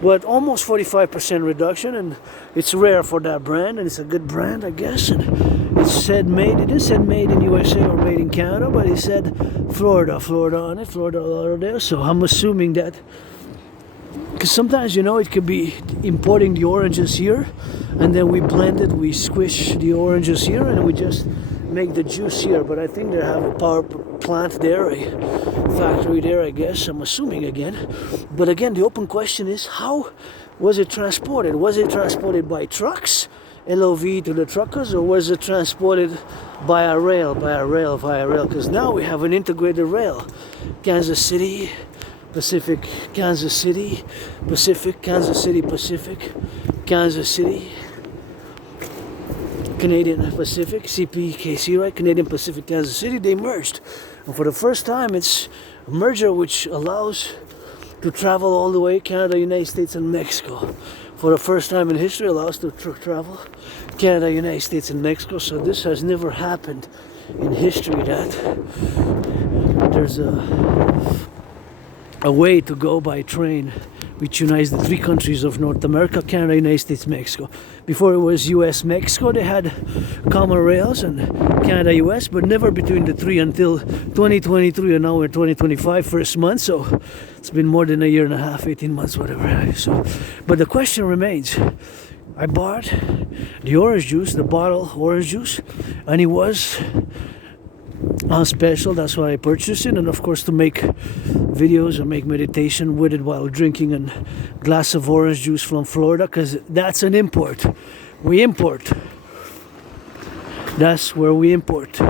but almost 45% reduction. And it's rare for that brand, and it's a good brand, I guess. And it said made, it didn't say made in USA or made in Canada, but it said Florida on it, Florida Lauderdale. So I'm assuming that, because sometimes, you know, it could be importing the oranges here, and then we blend it, we squish the oranges here, and we just make the juice here. But I think they have a power plant there, a factory there, I guess, I'm assuming again. But again, the open question is, how was it transported? Was it transported by trucks, LOV to the truckers, or was it transported via rail? Because now we have an integrated rail. Kansas City Pacific, Kansas City Pacific, Kansas City Pacific, Kansas City Canadian Pacific, CPKC, right? Canadian Pacific, Kansas City, they merged. And for the first time, it's a merger which allows to travel all the way Canada, United States, and Mexico. For the first time in history, allows to travel Canada, United States, and Mexico. So this has never happened in history, that there's a way to go by train which unites the three countries of North America, Canada, United States, Mexico. Before it was US, Mexico, they had common rails, and Canada, US, but never between the three until 2023, and now we're 2025, first month, so it's been more than a year and a half, 18 months, whatever. So, but the question remains, I bought the orange juice, the bottle orange juice, and it was on special. That's why I purchased it, and of course to make videos and make meditation with it while drinking a glass of orange juice from Florida, because that's an import. We import. That's where we import.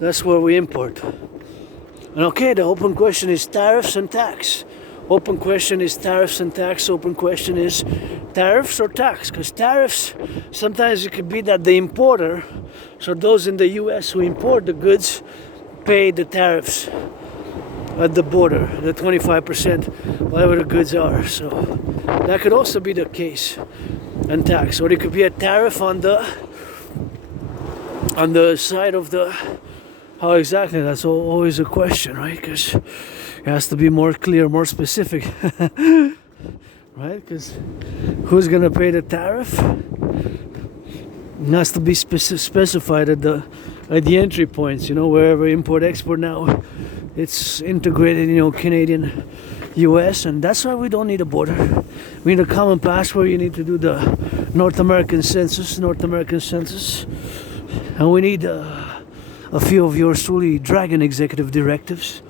That's where we import. And okay, the open question is tariffs and tax. Open question is tariffs and tax. Open question is tariffs or tax. Because tariffs, sometimes it could be that the importer, so those in the US who import the goods, pay the tariffs at the border, the 25%, whatever the goods are. So that could also be the case, and tax. Or it could be a tariff on the side of the, how exactly, that's always a question, right? Because it has to be more clear, more specific, right? Because who's going to pay the tariff? It has to be specified at the entry points, you know, wherever import-export now, it's integrated, you know, Canadian, US, and that's why we don't need a border. We need a common passport. You need to do the North American census, and we need a few of your truly dragon executive directives.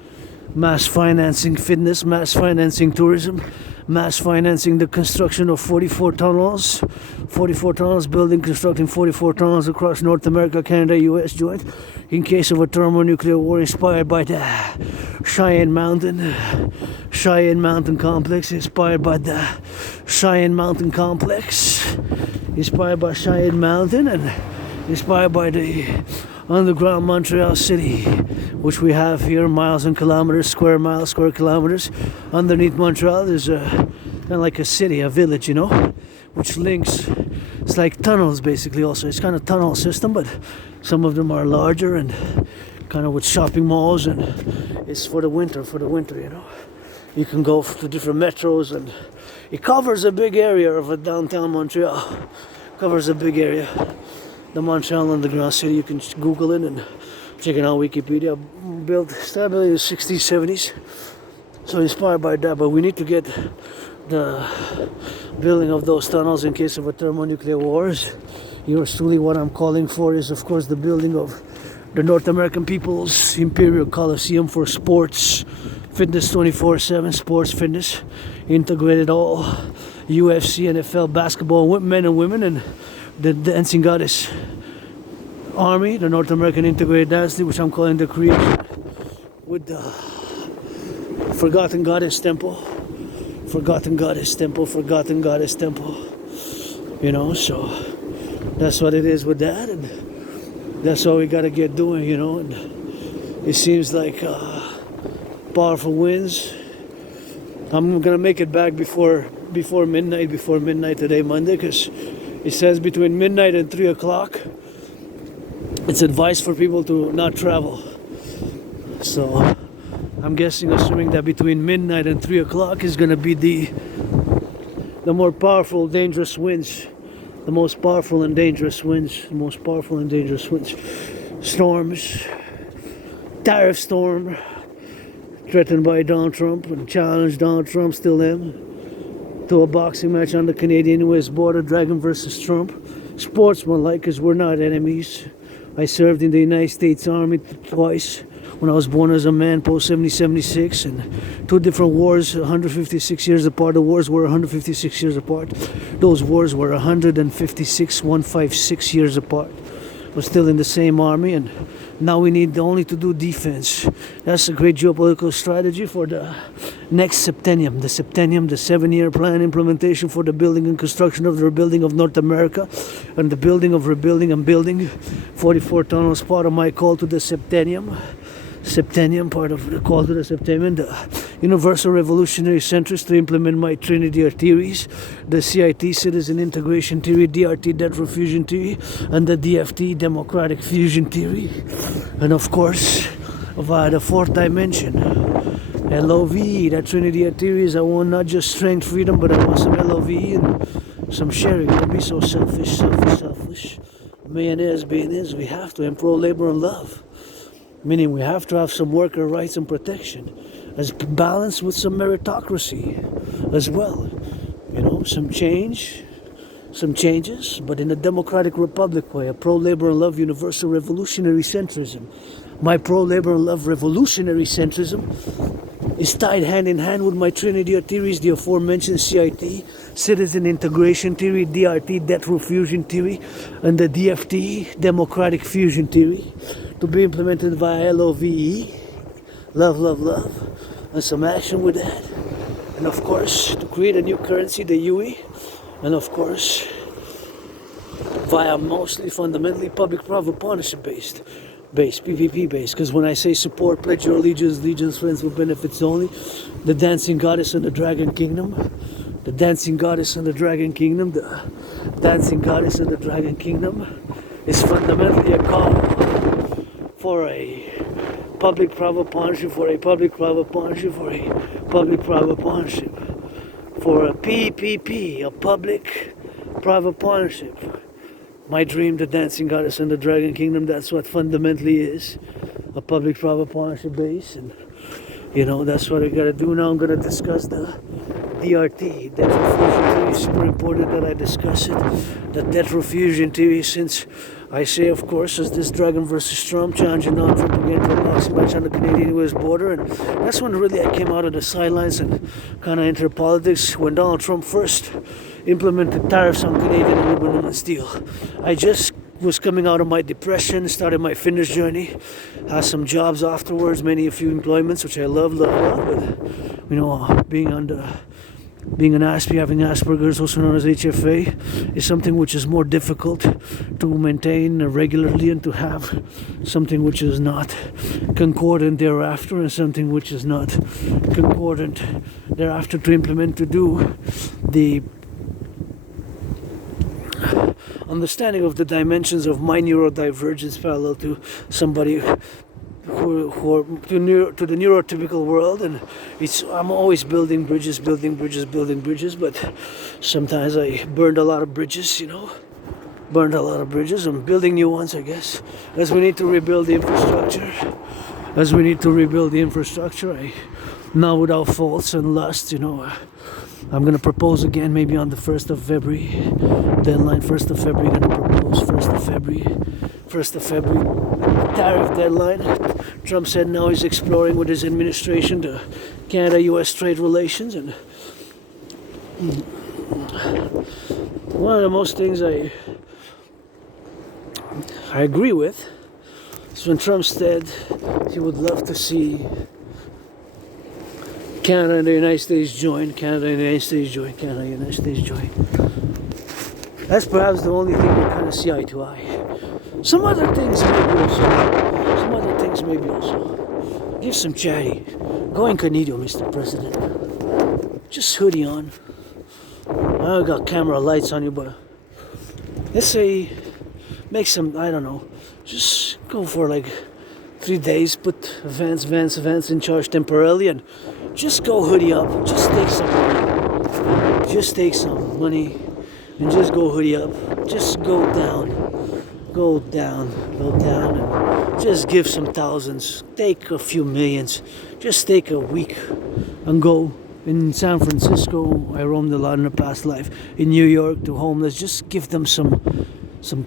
Mass financing fitness, mass financing tourism, mass financing the construction of 44 tunnels, constructing 44 tunnels across North America, Canada, US joint, in case of a thermonuclear war, inspired by the Cheyenne Mountain complex, inspired by Cheyenne Mountain, and inspired by the underground Montreal City, which we have here, miles and kilometers, square miles, square kilometers. Underneath Montreal, there's kind of like a city, a village, you know, which links. It's like tunnels, basically. Also, it's kind of tunnel system, but some of them are larger and kind of with shopping malls, and it's for the winter. You know, you can go to different metros, and it covers a big area of a downtown Montreal. Covers a big area. The Montreal Underground City. You can Google it and check it out on Wikipedia. Started in the 60s, 70s. So inspired by that, but we need to get the building of those tunnels in case of a thermonuclear wars. Yours truly, what I'm calling for is, of course, the building of the North American People's Imperial Coliseum for sports, fitness 24/7, sports, fitness, integrated all, UFC, NFL, basketball, men and women, and the Dancing Goddess Army, the North American Integrated Dynasty, which I'm calling the creation, with the Forgotten Goddess Temple, Forgotten Goddess Temple, Forgotten Goddess Temple. You know, so that's what it is with that, and that's all we gotta get doing, you know. And it seems like powerful winds. I'm gonna make it back before midnight today, Monday, because it says between midnight and 3 o'clock it's advised for people to not travel. So I'm guessing, assuming that between midnight and 3 o'clock is gonna be the more powerful, dangerous winds. The most powerful and dangerous winds. The most powerful and dangerous winds. Storms. Tariff storm. Threatened by Donald Trump and challenged Donald Trump, still them, to a boxing match on the Canadian-US border, Dragon versus Trump. Sportsmanlike, because we're not enemies. I served in the United States Army twice when I was born as a man, post-76, and 2 different wars, 156 years apart. The wars were 156 years apart. Those wars were 156 years apart. We're still in the same army, and now we need only to do defense. That's a great geopolitical strategy for the next septennium. The 7-year plan implementation for the building and construction of the rebuilding of North America, and the building of rebuilding and building 44 tunnels, part of my call to the septennium, part of the call to the septennium, the universal revolutionary centrist, to implement my Trinity of theories, the CIT, citizen integration theory, DRT, debt refusion theory, and the DFT, democratic fusion theory, and of course via the 4th dimension, LOVE, that Trinity of theories. I want not just strength, freedom, but I want some LOVE and some sharing. Don't be so selfish. Millionaires being is, we have to employ labor and love. Meaning we have to have some worker rights and protection, as balanced with some meritocracy as well. You know, some changes, but in a democratic republic way, a pro-labor and love universal revolutionary centrism. My pro-labor and love revolutionary centrism is tied hand in hand with my Trinity of theories, the aforementioned CIT, citizen integration theory, DRT, debt refusion theory, and the DFT, democratic fusion theory, to be implemented via LOVE, love, and some action with that. And of course, to create a new currency, the UE, and of course, via mostly fundamentally public-private partnership based, PPP based, because when I say support, pledge your allegiance, friends with benefits only, the dancing goddess and the dragon kingdom, the dancing goddess and the dragon kingdom, is fundamentally a call for a public-private partnership, for a public-private partnership, for a PPP, a public-private partnership. My dream, the dancing goddess and the dragon kingdom, that's what fundamentally is, a public-private partnership base. And you know, that's what I gotta do now. I'm gonna discuss the DRT, debt refusion theory. Super important that I discuss it. The debt refusion theory, since I say, of course, as this Dragon versus Trump, challenging Donald Trump again to a boxing match on the Canadian-US border, and that's when really I came out of the sidelines and kind of entered politics, when Donald Trump first implemented tariffs on Canadian aluminum and steel. I just was coming out of my depression, started my fitness journey, had some jobs afterwards, a few employments, which I love, but you know, being on the Being an Asp, having Asperger's, also known as HFA, is something which is more difficult to maintain regularly and to have something which is not concordant thereafter, and something which is not concordant thereafter to implement, to do the understanding of the dimensions of my neurodivergence parallel to somebody who are to the neurotypical world. And I'm always building bridges, but sometimes I burned a lot of bridges, I'm building new ones, I guess, as we need to rebuild the infrastructure. Now without faults and lust, I'm gonna propose again maybe on the 1st of February. Deadline 1st of February, gonna propose 1st of February tariff deadline. Trump said now he's exploring with his administration the Canada-US trade relations, and one of the most things I agree with is when Trump said he would love to see Canada and the United States join. That's perhaps the only thing we kind of see eye to eye. Some other things maybe also. Give some charity. Go incognito, Mr. President. Just hoodie on. I got camera lights on you, but let's say make some, I don't know, just go for like 3 days, put Vance in charge temporarily, and just go hoodie up. Just take some money and just go hoodie up. Just go down, and just give some thousands. Take a few millions. Just take a week and go. In San Francisco, I roamed a lot in a past life. In New York, to homeless, just give them some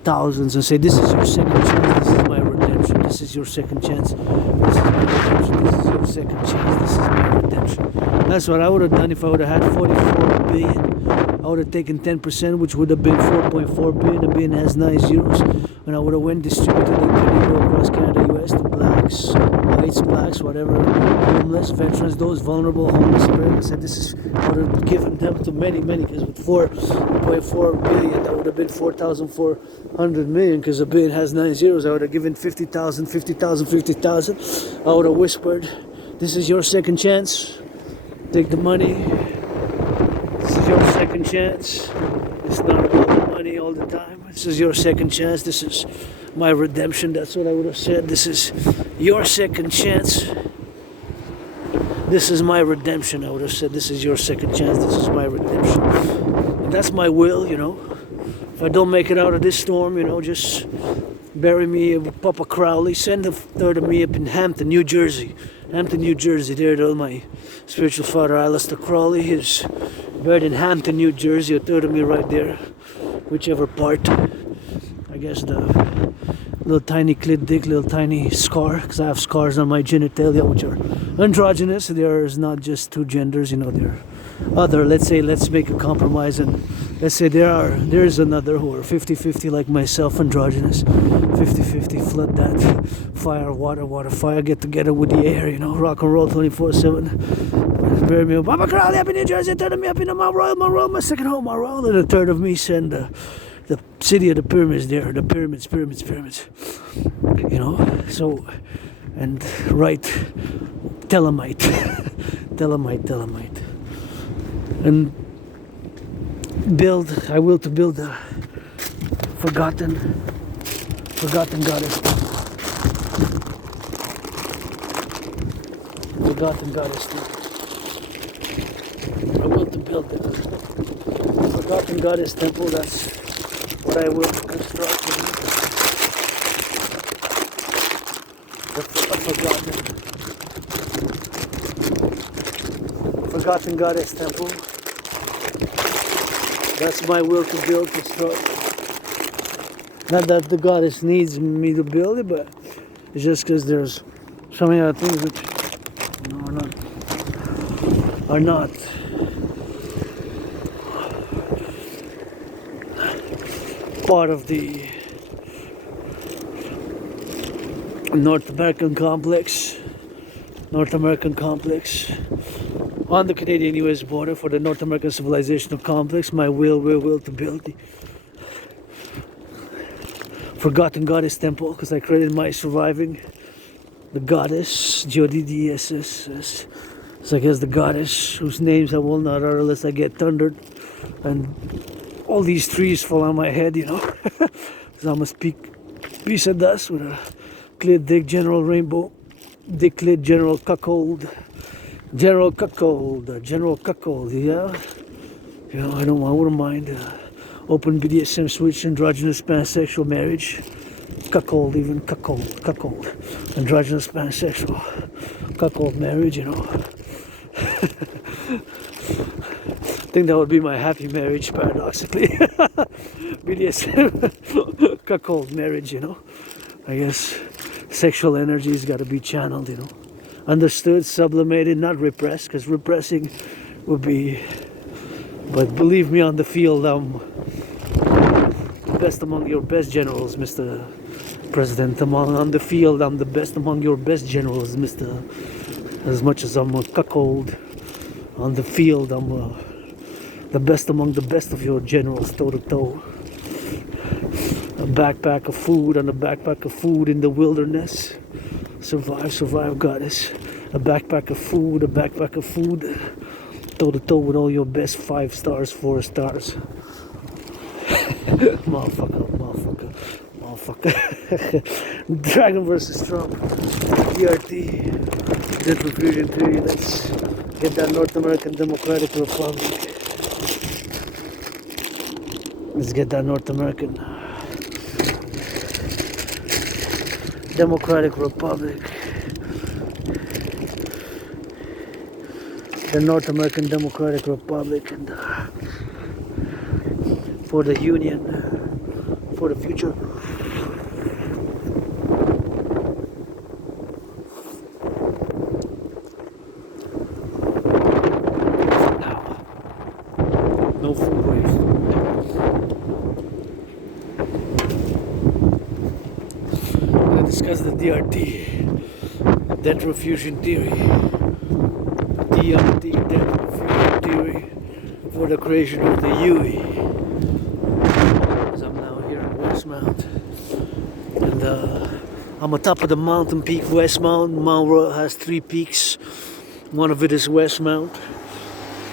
thousands and say, this is your second chance, this is my redemption, this is your second chance, this is my redemption, this is your second chance, this is my redemption. That's what I would have done if I would have had 44 billion. I would have taken 10%, which would have been 4.4 billion. A billion has 9 zeros. And I would have went distributed income across Canada, US, to blacks, whites, blacks, whatever, homeless, veterans, those vulnerable, homeless Americans. I would have given them to many, because with 4.4 billion, that would have been 4,400 million, because a billion has 9 zeros. I would have given 50,000. I would have whispered, this is your second chance. Take the money. This is your second chance. It's not about the money all the time. This is your second chance. This is my redemption. That's what I would have said. This is your second chance. This is my redemption. I would have said, this is your second chance. This is my redemption. And that's my will, If I don't make it out of this storm, just bury me with Papa Crowley. Send a third of me up in Hampton, New Jersey. There to my spiritual father, Alistair Crowley. He's buried in Hampton, New Jersey. A third of me right there. Whichever part. I guess the little tiny clit dick, little tiny scar. Because I have scars on my genitalia, which are androgynous. There's not just two genders, they're other. Let's make a compromise, and let's say there's another who are 50-50 like myself, androgynous. 50-50, flood that. Fire, water, fire, get together with the air, rock and roll 24/7. Bury me with Papa Crowley up in New Jersey, a third of me up in Mount Royal, my second home, Mount Royal, and a third of me send the city of the pyramids there, the pyramids. So, and right, Telemite. And I will to build a forgotten goddess. Forgotten goddess. I will to build a forgotten goddess temple. That's what I will construct. A forgotten goddess temple. That's my will to build, construct. Not that the goddess needs me to build it, but it's just because there's so many other things which are not part of the North American complex, on the Canadian-US border for the North American Civilisation complex. My will to build the Forgotten Goddess Temple, because I created my surviving the goddess, Jodidss. So I guess the goddess whose names I will not utter unless I get thundered and all these trees fall on my head, you know. Because I'm a piece of dust with a clear dick general rainbow, dick clear general cuckold, general cuckold, yeah. You know, I wouldn't mind open BDSM switch, androgynous pansexual marriage, cuckold, even cuckold, androgynous pansexual, cuckold marriage, you know. I think that would be my happy marriage, paradoxically. BDSM, cuckold marriage, you know. I guess sexual energy's got to be channeled, you know. Understood, sublimated, not repressed, because repressing would be. But believe me, on the field, I'm the best among your best generals, Mr. President. On the field, I'm the best among your best generals, Mr. As much as I'm a cuckold, on the field, I'm the best among the best of your generals, toe to toe. A backpack of food and a backpack of food in the wilderness. Survive, goddess. A backpack of food, toe to toe with all your best 5 stars, 4 stars. motherfucker. Dragon versus Trump. DRT. Discretion theory. Let's get that North American Democratic Republic. Let's get that North American Democratic Republic. The North American Democratic Republic, and for the Union, for the future. Now, no food waste. I'm going to discuss the DRT, debt refusion theory. DRT, debt refusion theory for the creation of the UE. Because I'm now here in Westmount, and I'm on top of the mountain peak, Westmount. Mount Royal has 3 peaks. One of it is Westmount.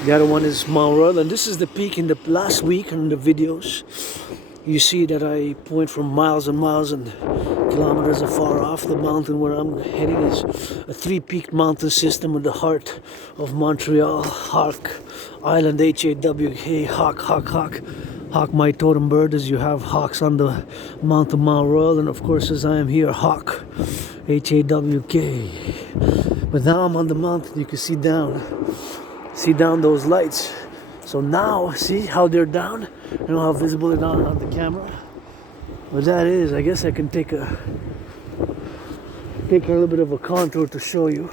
The other one is Mount Royal, and this is the peak. In the last week in the videos, you see that I point from miles and miles and kilometers afar off. The mountain where I'm heading is a 3-peaked mountain system in the heart of Montreal. Hawk Island, H-A-W-K, Hawk, my totem bird, as you have hawks on the mountain Mount Royal, and of course as I am here, Hawk, H-A-W-K. But now I'm on the mountain, you can see down those lights. So now, see how they're down? You know how visible they're down on the camera? But that is, I guess I can take a little bit of a contour to show you.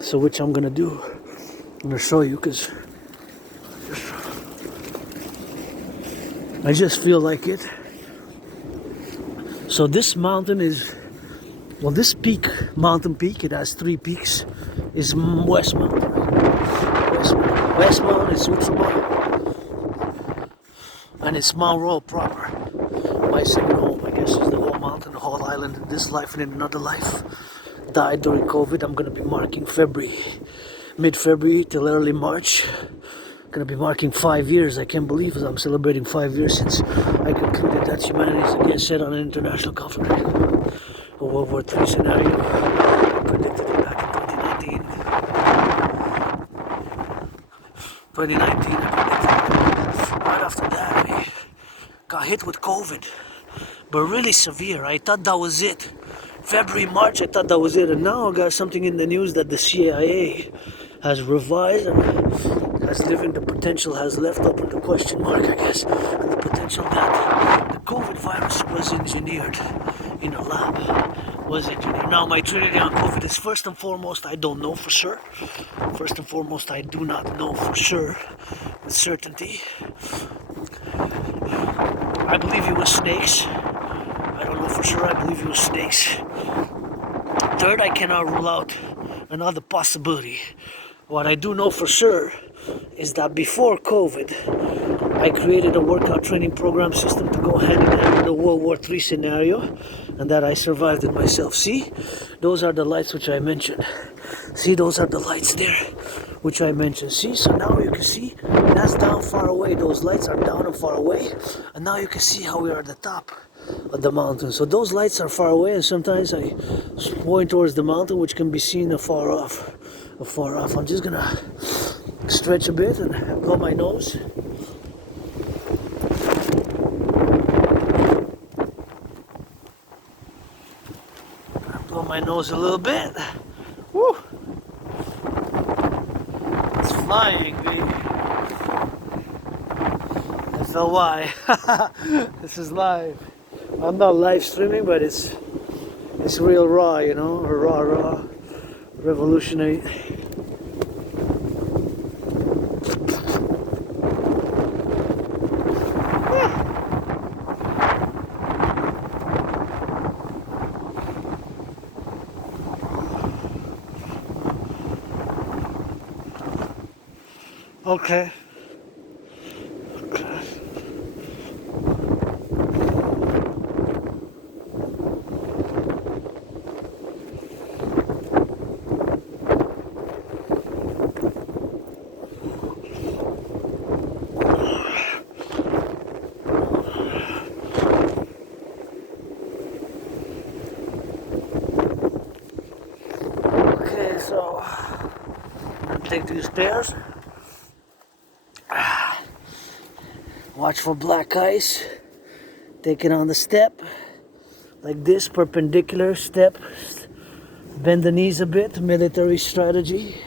So which I'm gonna do. I'm gonna show you because I just feel like it. So this mountain is, well, this peak, mountain peak, it has 3 peaks, is Westmount. Westmount is Switzerland, and it's Mount Royal proper. My second home, I guess, is the whole mountain, the whole island, in this life and in another life. Died during COVID. I'm gonna be marking mid-February till early March. Gonna be marking 5 years. I can't believe it. I'm celebrating 5 years since I concluded that humanity is again set on an international conflict. A World War III scenario. I predicted it back in 2019. 2019, I predicted it. Right after that, I got hit with COVID, but really severe. I thought that was it. February, March, I thought that was it. And now I got something in the news that the CIA has revised and has living the potential, has left open the question mark, I guess, the potential that the COVID virus was engineered in a lab. Now my trinity on COVID is, first and foremost, I don't know for sure. First and foremost, I do not know for sure with certainty. I believe it was snakes. I don't know for sure, I believe it was snakes. Third, I cannot rule out another possibility. What I do know for sure is that before COVID, I created a workout training program system to go hand in hand with the World War III scenario, and that I survived it myself. See, those are the lights which I mentioned. See, those are the lights there which I mentioned. See, so now you can see that's down far away. Those lights are down and far away, and now you can see how we are at the top of the mountain. So those lights are far away, and sometimes I point towards the mountain, which can be seen afar off. I'm just gonna stretch a bit and blow my nose. Blow my nose a little bit. Woo! It's flying, baby. That's the why. This is live. I'm not live streaming, but it's real raw, you know, raw, revolutionary. Okay. So take these stairs. Watch for black ice. Take it on the step like this, perpendicular step. Bend the knees a bit. Military strategy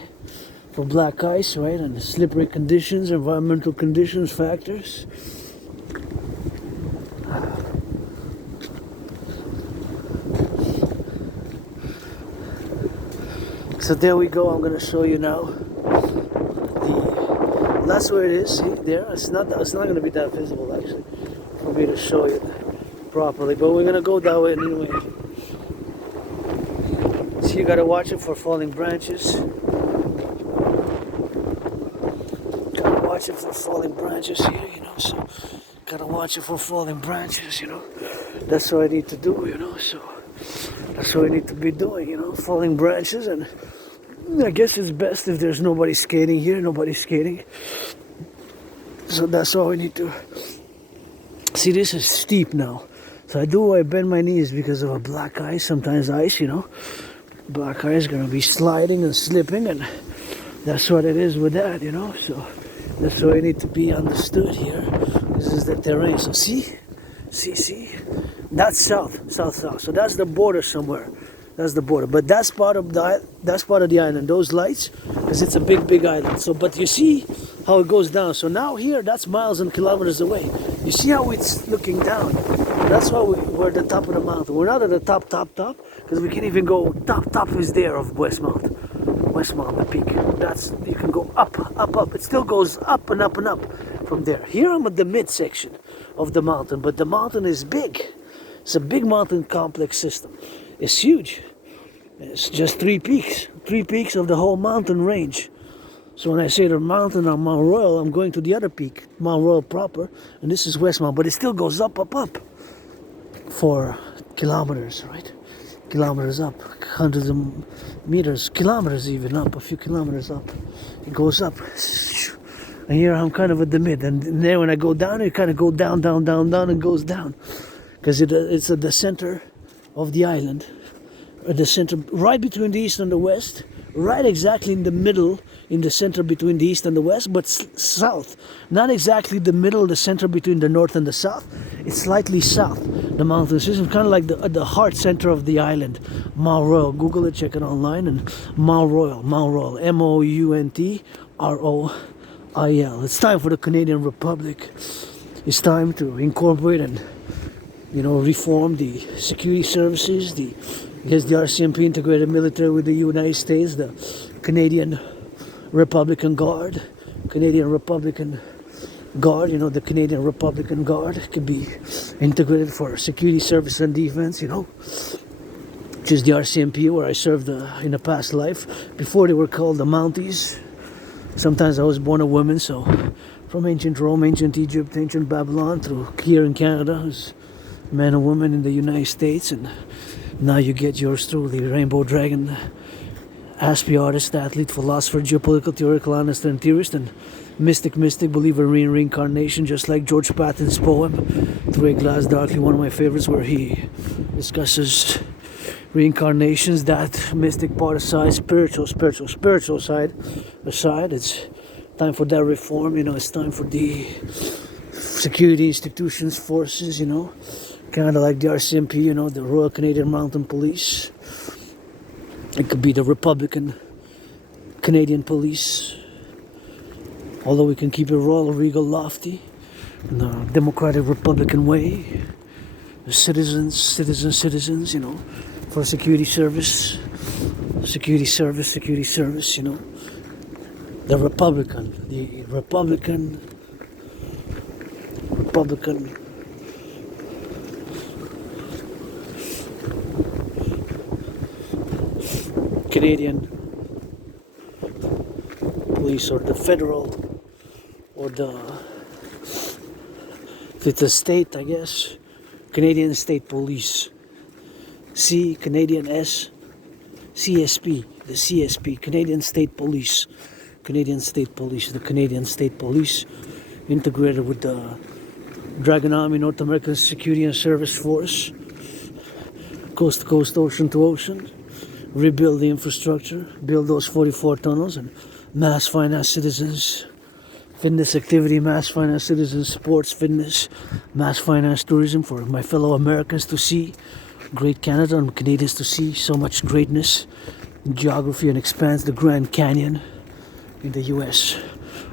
for black ice, right? And slippery conditions, environmental conditions, factors. So there we go. I'm gonna show you now. That's where it is. See there? It's not gonna be that visible actually for me to show you properly. But we're gonna go that way anyway. So you gotta watch it for falling branches. Gotta watch it for falling branches here, you know. So gotta watch it for falling branches, you know. That's what I need to do, you know. So that's what I need to be doing, you know, falling branches. And I guess it's best if there's nobody skating here, nobody's skating. So that's all we need to. See, this is steep now. So I bend my knees because of a black ice, sometimes ice, you know. Black ice is gonna be sliding and slipping, and that's what it is with that, you know. So that's what I need to be understood here. This is the terrain. So see, that's south. So that's the border somewhere. That's the border, but that's part of the island. Those lights, because it's a big island. So, but you see how it goes down. So now here, that's miles and kilometers away. You see how it's looking down. That's why we're at the top of the mountain. We're not at the top, because we can't even go. Top is there of Westmount, the peak. That's you can go up. It still goes up and up from there. Here I'm at the midsection of the mountain, but the mountain is big. It's a big mountain complex system. It's huge. It's just three peaks of the whole mountain range. So when I say the mountain on Mount Royal, I'm going to the other peak, Mount Royal proper, and this is Westmount, but it still goes up for kilometers, right? Kilometers up, hundreds of meters, kilometers even up, a few kilometers up. It goes up. And here I'm kind of at the mid, and there when I go down, it kind of go down, and goes down. Because it's at the center of the island, at the center, right between the east and the west, right exactly in the middle, in the center between the east and the west, but south. Not exactly the middle, the center between the north and the south. It's slightly south, the mountain system, kind of like the heart center of the island, Mount Royal. Google it, check it online, and Mount Royal, MOUNTROIL. It's time for the Canadian Republic. It's time to incorporate and reform the security services, the RCMP integrated military with the United States, the Canadian Republican Guard, the Canadian Republican Guard can be integrated for security service and defense, which is the RCMP, where I served in a past life, before they were called the Mounties. Sometimes I was born a woman, so from ancient Rome, ancient Egypt, ancient Babylon, through here in Canada, as man and woman in the United States, and now you get yours through the Rainbow Dragon, Aspie artist, athlete, philosopher, geopolitical, theoretical, honest, and theorist, and mystic, believer in reincarnation, just like George Patton's poem, Through a Glass Darkly, one of my favorites, where he discusses reincarnations, that mystic part aside, spiritual side aside. It's time for that reform, it's time for the security institutions, forces, kind of like the RCMP, the Royal Canadian Mounted Police. It could be the Republican Canadian Police, although we can keep it royal, regal, lofty, in the democratic Republican way. The citizens, for security service, the Republican Canadian Police, or the federal, or if it's a state, I guess, Canadian State Police. C, Canadian S, CSP, the CSP, Canadian State Police, the Canadian State Police, integrated with the Dragon Army, North American Security and Service Force, coast to coast, ocean to ocean, rebuild the infrastructure, build those 44 tunnels, and mass finance citizens, fitness activity, mass finance citizens, sports, fitness, mass finance tourism for my fellow Americans to see, great Canada and Canadians to see so much greatness, geography, and expands the Grand Canyon in the US.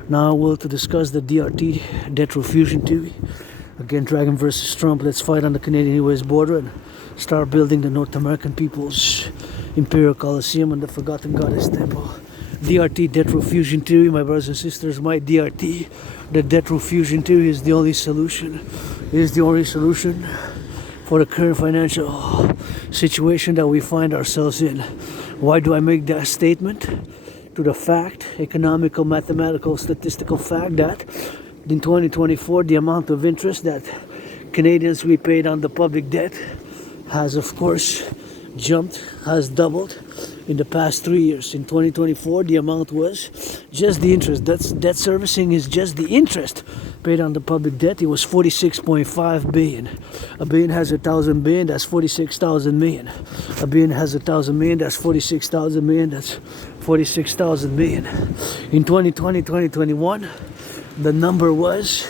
Now we'll to discuss the DRT, debt refusion theory. Again, Dragon versus Trump. Let's fight on the Canadian-US border and start building the North American people's Imperial Coliseum and the Forgotten Goddess Temple. DRT, debt refusion theory, my brothers and sisters, my DRT. The debt refusion theory is the only solution. It is the only solution for the current financial situation that we find ourselves in. Why do I make that statement? To the fact, economical, mathematical, statistical fact that in 2024, the amount of interest that Canadians repaid on the public debt has, of course, jumped, has doubled in the past 3 years. In 2024, the amount was just the interest. That's debt servicing is just the interest paid on the public debt. It was 46.5 billion. A billion has 1,000 billion, that's 46,000 million. A billion has 1,000 million, that's 46,000 million, that's 46,000 million. In 2020, 2021, the number was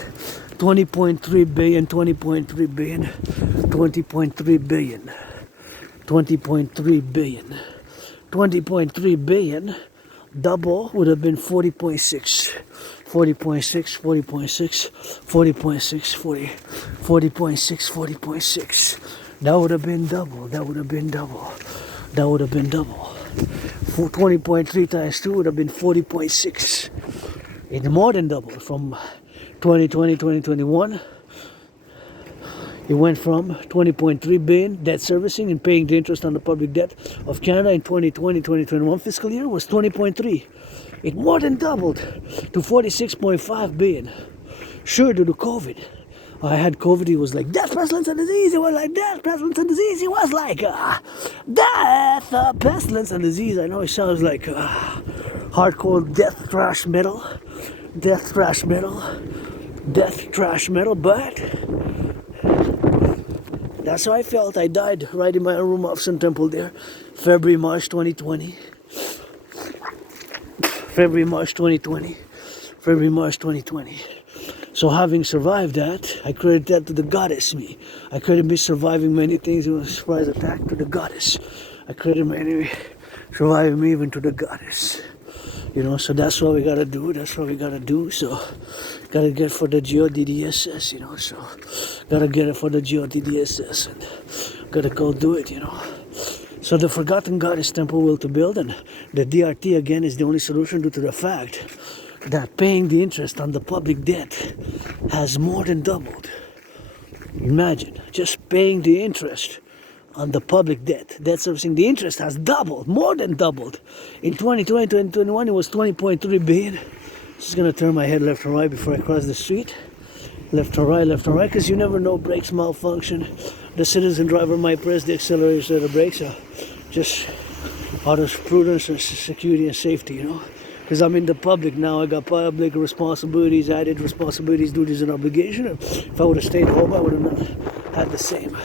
20.3 billion, 20.3 billion, 20.3 billion, 20.3 billion. 20.3 billion, double would have been 40.6, 40.6, 40.6, 40.6, 40, 40.6, 40.6. That would have been double, that would have been double, that would have been double. 20.3 times 2 would have been 40.6. It's more than double from 2020, 2021. It went from 20.3 billion debt servicing and paying the interest on the public debt of Canada in 2020-2021 fiscal year was 20.3. It more than doubled to 46.5 billion. Sure, due to COVID. I had COVID, it was like death, pestilence, and disease. It was like death, pestilence, and disease. It was like death, pestilence, and disease. I know it sounds like hardcore death thrash metal, but that's how I felt. I died right in my room of Sun Temple there, February, March 2020. So having survived that, I credit that to the goddess me. I credit me surviving many things. It was a surprise attack to the goddess. I credit me surviving me even to the goddess. So that's what we gotta do. So gotta get for the GODDSS, so gotta get it for the GODDSS and gotta go do it, So the Forgotten Goddess Temple will to build, and the DRT again is the only solution due to the fact that paying the interest on the public debt has more than doubled. Imagine, just paying the interest on the public debt servicing, the interest has doubled, more than doubled. In 2020, 2021, it was 20.3 billion. Just gonna turn my head left or right before I cross the street. Left or right, because you never know, brakes malfunction. The citizen driver might press the accelerators or the brakes, just out of prudence and security and safety, you know. Because I'm in the public now, I got public responsibilities, added responsibilities, duties, and obligation. If I would have stayed home, I would have not had the same.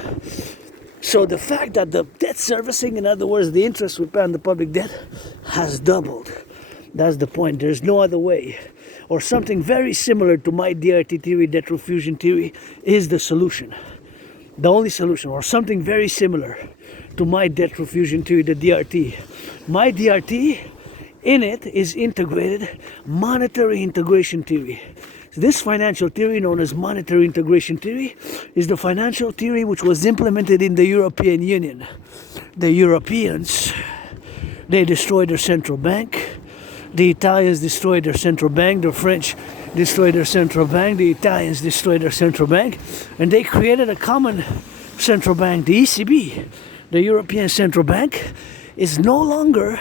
So the fact that the debt servicing, in other words, the interest we pay on the public debt, has doubled. That's the point. There's no other way. Or something very similar to my DRT theory, debt refusion theory, is the solution. The only solution, or something very similar to my debt refusion theory, the DRT. My DRT, in it, is integrated monetary integration theory. So this financial theory, known as monetary integration theory, is the financial theory which was implemented in the European Union. The Europeans, they destroyed their central bank. The Italians destroyed their central bank. The French destroyed their central bank. The Italians destroyed their central bank. And they created a common central bank, the ECB. The European Central Bank is no longer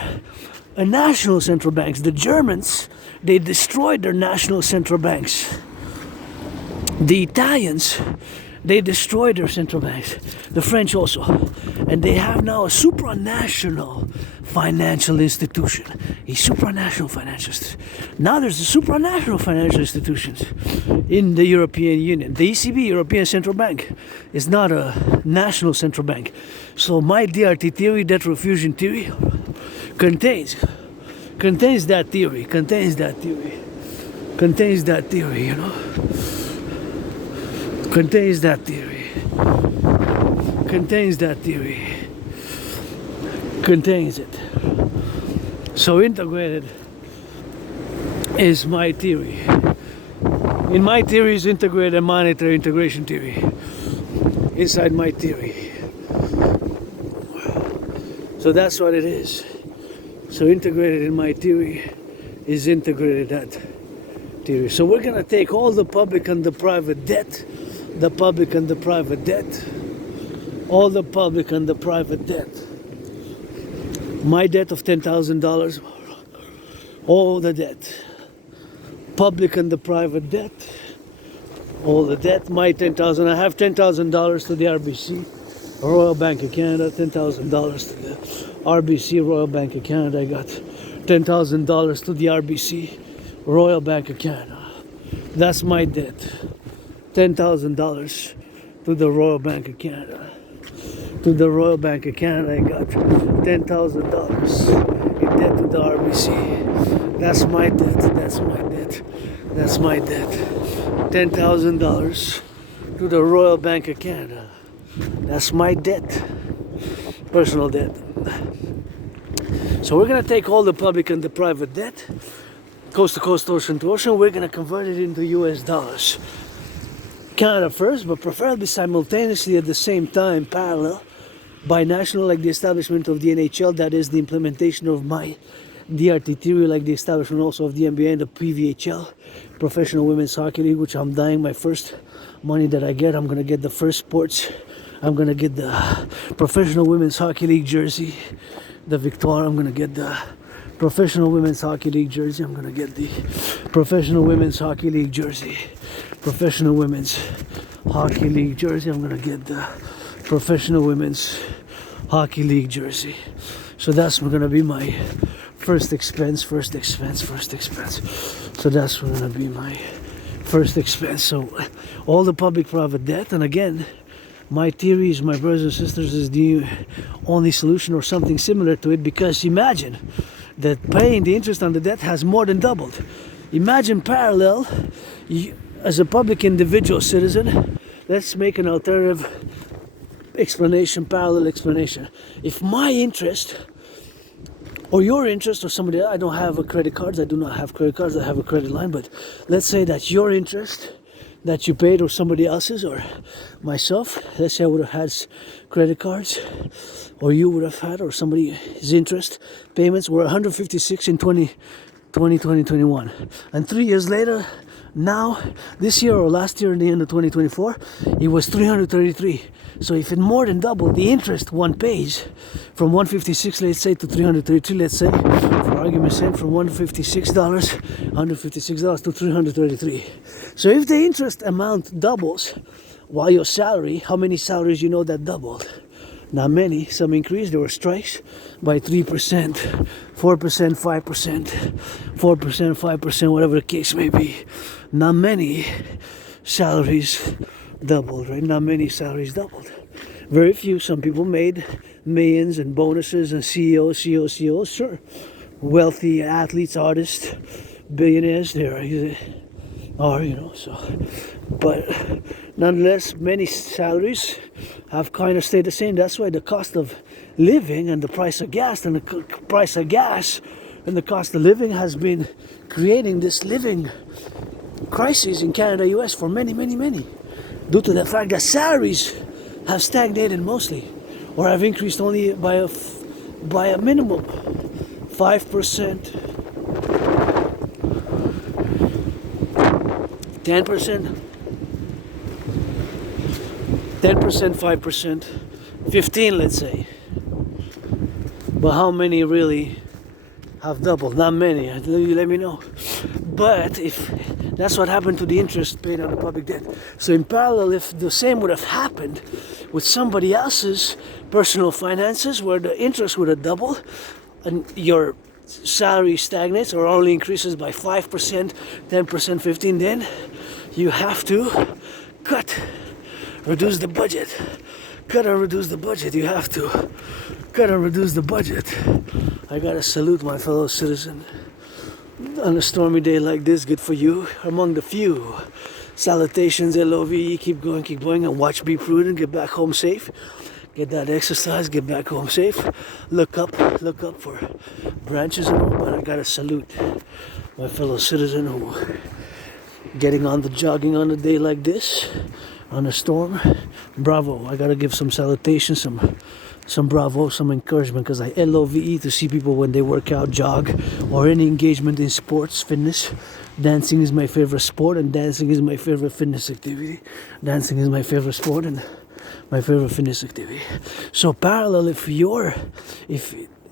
a national central bank. The Germans, they destroyed their national central banks. The Italians, they destroyed their central banks. The French also. And they have now a supranational financial institution. A supranational financial institution. Now there's a supranational financial institutions in the European Union. The ECB, European Central Bank, is not a national central bank. So my DRT theory, debt refusion theory, contains that theory, you know. Contains it. So integrated is my theory. In my theory is integrated monetary integration theory. Inside my theory. So that's what it is. So integrated in my theory is integrated that theory. So we're gonna take all the public and the private debt, all the public and the private debt. My debt of $10,000, all the debt. Public and the private debt, all the debt. My $10,000, I have $10,000 to the RBC, Royal Bank of Canada, $10,000 to the RBC, Royal Bank of Canada. I got $10,000 to the RBC, Royal Bank of Canada. That's my debt. $10,000 to the Royal Bank of Canada. To the Royal Bank of Canada, I got $10,000 in debt to the RBC. That's my debt. $10,000 to the Royal Bank of Canada. That's my debt. Personal debt. So we're gonna take all the public and the private debt, coast to coast, ocean to ocean. We're gonna convert it into US dollars. Canada first, but preferably simultaneously at the same time, parallel, binational, like the establishment of the NHL, that is the implementation of my DRT theory, like the establishment also of the NBA and the PVHL, Professional Women's Hockey League, which I'm dying. My first money that I get, I'm gonna get the first sports. I'm gonna get the Professional Women's Hockey League jersey, the Victoire. I'm gonna get the Professional Women's Hockey League jersey. I'm gonna get the Professional Women's Hockey League jersey. Professional Women's Hockey League jersey. I'm gonna get the Professional Women's Hockey League jersey. So that's gonna be my first expense. So that's gonna be my first expense. So all the public private debt, and again, my theory is, my brothers and sisters, is the only solution or something similar to it, because imagine that paying the interest on the debt has more than doubled. Imagine parallel, as a public individual citizen, let's make an alternative explanation, parallel explanation. If my interest, or your interest, or somebody else, I don't have a credit cards, I do not have credit cards, I have a credit line, but let's say that your interest that you paid, or somebody else's, or myself, let's say I would have had credit cards, or you would have had, or somebody's interest payments were 156 in 2021, and 3 years later Now, this year or last year in the end of 2024, it was 333. So if it more than doubled, the interest one pays from 156, let's say, to 332, let's say, for argument's sake, from $156 to 333. So if the interest amount doubles while your salary, how many salaries you know that doubled? Not many. Some increased. There were strikes by 3%, 4%, 5%, 4%, 5%, whatever the case may be. Not many salaries doubled, right? Not many salaries doubled. Very few. Some people made millions and bonuses and CEOs, sure. Wealthy athletes, artists, billionaires, they are, so. But nonetheless, many salaries have kind of stayed the same. That's why the cost of living and the price of gas and the price of gas and the cost of living has been creating this living crisis in Canada, US for many, due to the fact that salaries have stagnated mostly or have increased only by a minimum 5%, 10%, 5%, 15, let's say. But how many really have doubled? Not many. You let me know. But if that's what happened to the interest paid on the public debt. So in parallel, if the same would have happened with somebody else's personal finances, where the interest would have doubled and your salary stagnates or only increases by 5%, 10%, 15%, then you have to reduce the budget. You have to cut and reduce the budget. I gotta salute my fellow citizen on a stormy day like this. Good for you. Among the few. Salutations, LOVE. Keep going, and watch. Be prudent. Get back home safe. Get that exercise. Get back home safe. Look up for branches and all. But I gotta salute my fellow citizen who getting on the jogging on a day like this, on a storm. Bravo. I gotta give some salutations, some bravo, some encouragement, because I LOVE to see people when they work out, jog, or any engagement in sports, fitness. Dancing is my favorite sport, and dancing is my favorite fitness activity. Dancing is my favorite sport and my favorite fitness activity. So parallel, if you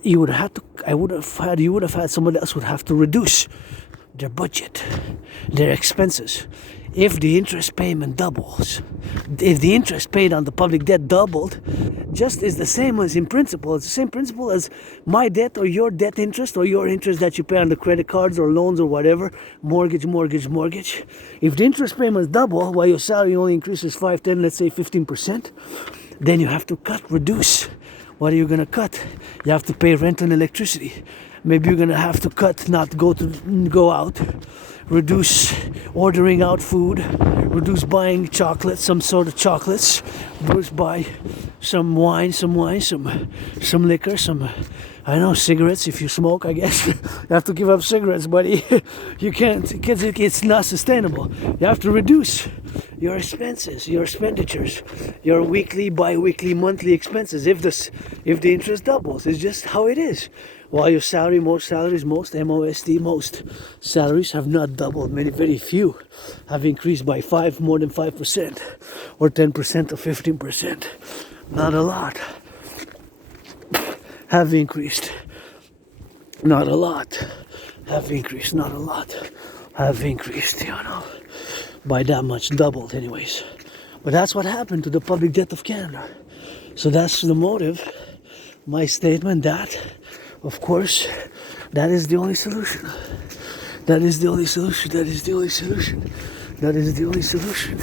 would have had somebody else would have to reduce their budget, their expenses. If the interest payment doubles, if the interest paid on the public debt doubled, just is the same as in principle. It's the same principle as my debt or your debt interest or your interest that you pay on the credit cards or loans or whatever, mortgage. If the interest payments double while your salary only increases 5, 10, let's say 15%, then you have to reduce. What are you going to cut? You have to pay rent and electricity. Maybe you're going to have to cut, not go out, reduce ordering out food, reduce buying chocolates, some sort of chocolates, reduce buy some wine, some liquor, I don't know, cigarettes if you smoke, I guess. You have to give up cigarettes, buddy. You can't, because it's not sustainable. You have to reduce your expenses, your expenditures, your weekly, bi-weekly, monthly expenses if the interest doubles. It's just how it is. While your salary, most salaries have not doubled. Very few have increased by more than 5%, or 10% or 15%. Not a lot have increased. Not a lot have increased. By that much, doubled anyways. But that's what happened to the public debt of Canada. So that's the motive. My statement that, of course, that is the only solution. That is the only solution, you